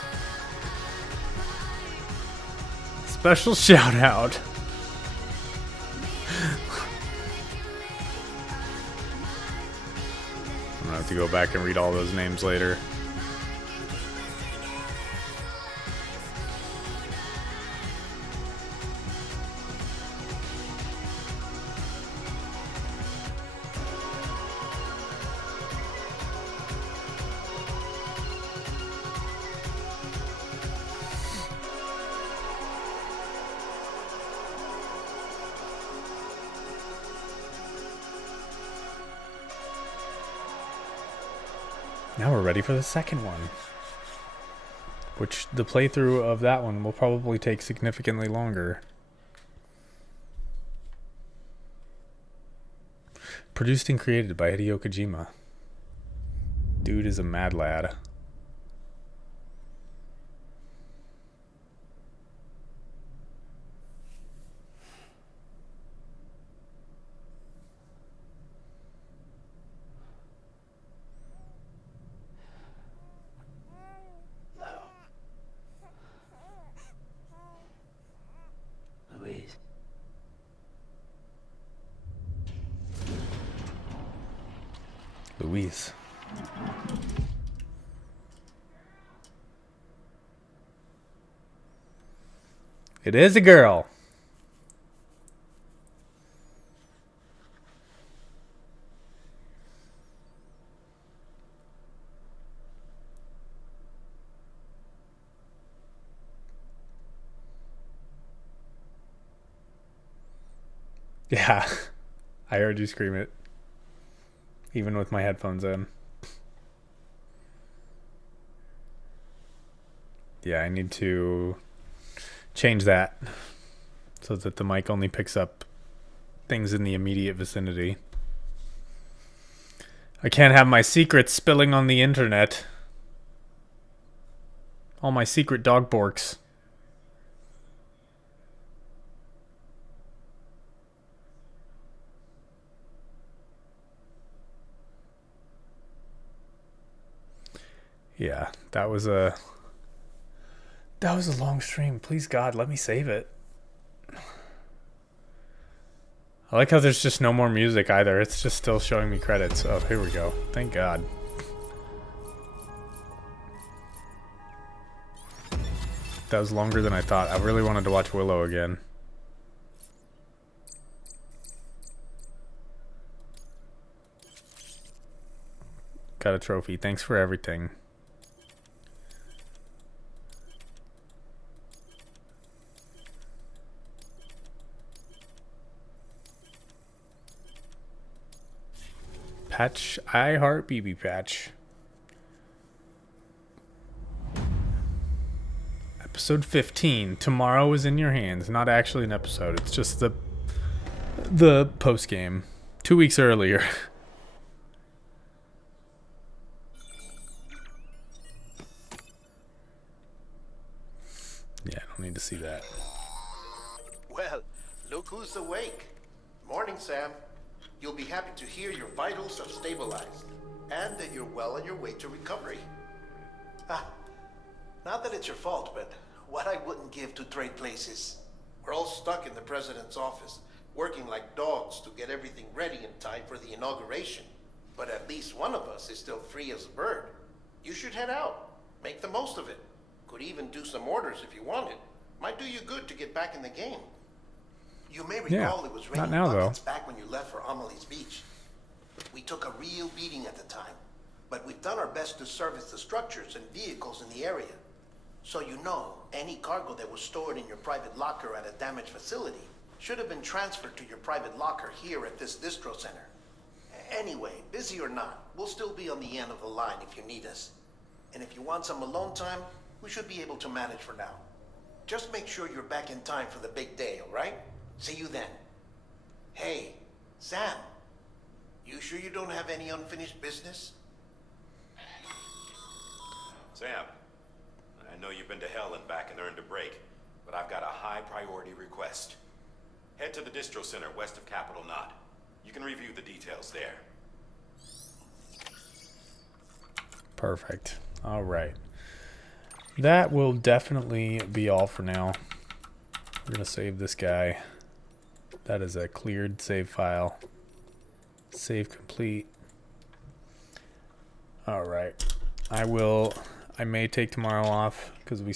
Special shout out. I'm gonna have to go back and read all those names later. Now we're ready for the second one. Which the playthrough of that one will probably take significantly longer. Produced and created by Hideo Kojima. Dude is a mad lad. Louise. It is a girl. Yeah, I heard you scream it. Even with my headphones in. Yeah, I need to change that so that the mic only picks up things in the immediate vicinity. I can't have my secrets spilling on the internet. All my secret dog borks. Yeah, that was a long stream. Please God, let me save it. I like how there's just no more music either. It's just still showing me credits. Oh, here we go. Thank God. That was longer than I thought. I really wanted to watch Willow again. Got a trophy. Thanks for everything. Patch, I heart BB Patch. Episode 15. Tomorrow is in your hands. Not actually an episode. It's just the post game. 2 weeks earlier. Yeah, I don't need to see that. Well, look who's awake. Morning, Sam. You'll be happy to hear your vitals are stabilized and that you're well on your way to recovery. Ah, Not that it's your fault, but what I wouldn't give to trade places. We're all stuck in the president's office, working like dogs to get everything ready in time for the inauguration. But at least one of us is still free as a bird. You should head out. Make the most of it. Could even do some orders if you wanted. Might do you good to get back in the game. You may recall it was not raining now, though. buckets back when you left for Amelie's Beach. We took a real beating at the time, but we've done our best to service the structures and vehicles in the area. So you know, any cargo that was stored in your private locker at a damaged facility should have been transferred to your private locker here at this distro center. Anyway, busy or not, we'll still be on the end of the line if you need us. And if you want some alone time, we should be able to manage for now. Just make sure you're back in time for the big day, all right? See you then. Hey, Sam, you sure you don't have any unfinished business? Sam, I know you've been to hell and back and earned a break, but I've got a high priority request. Head to the distro center west of Capitol Knot. You can review the details there. Perfect. All right. That will definitely be all for now. We're going to save this guy. That is a cleared save file. Save complete. All right. I may take tomorrow off because we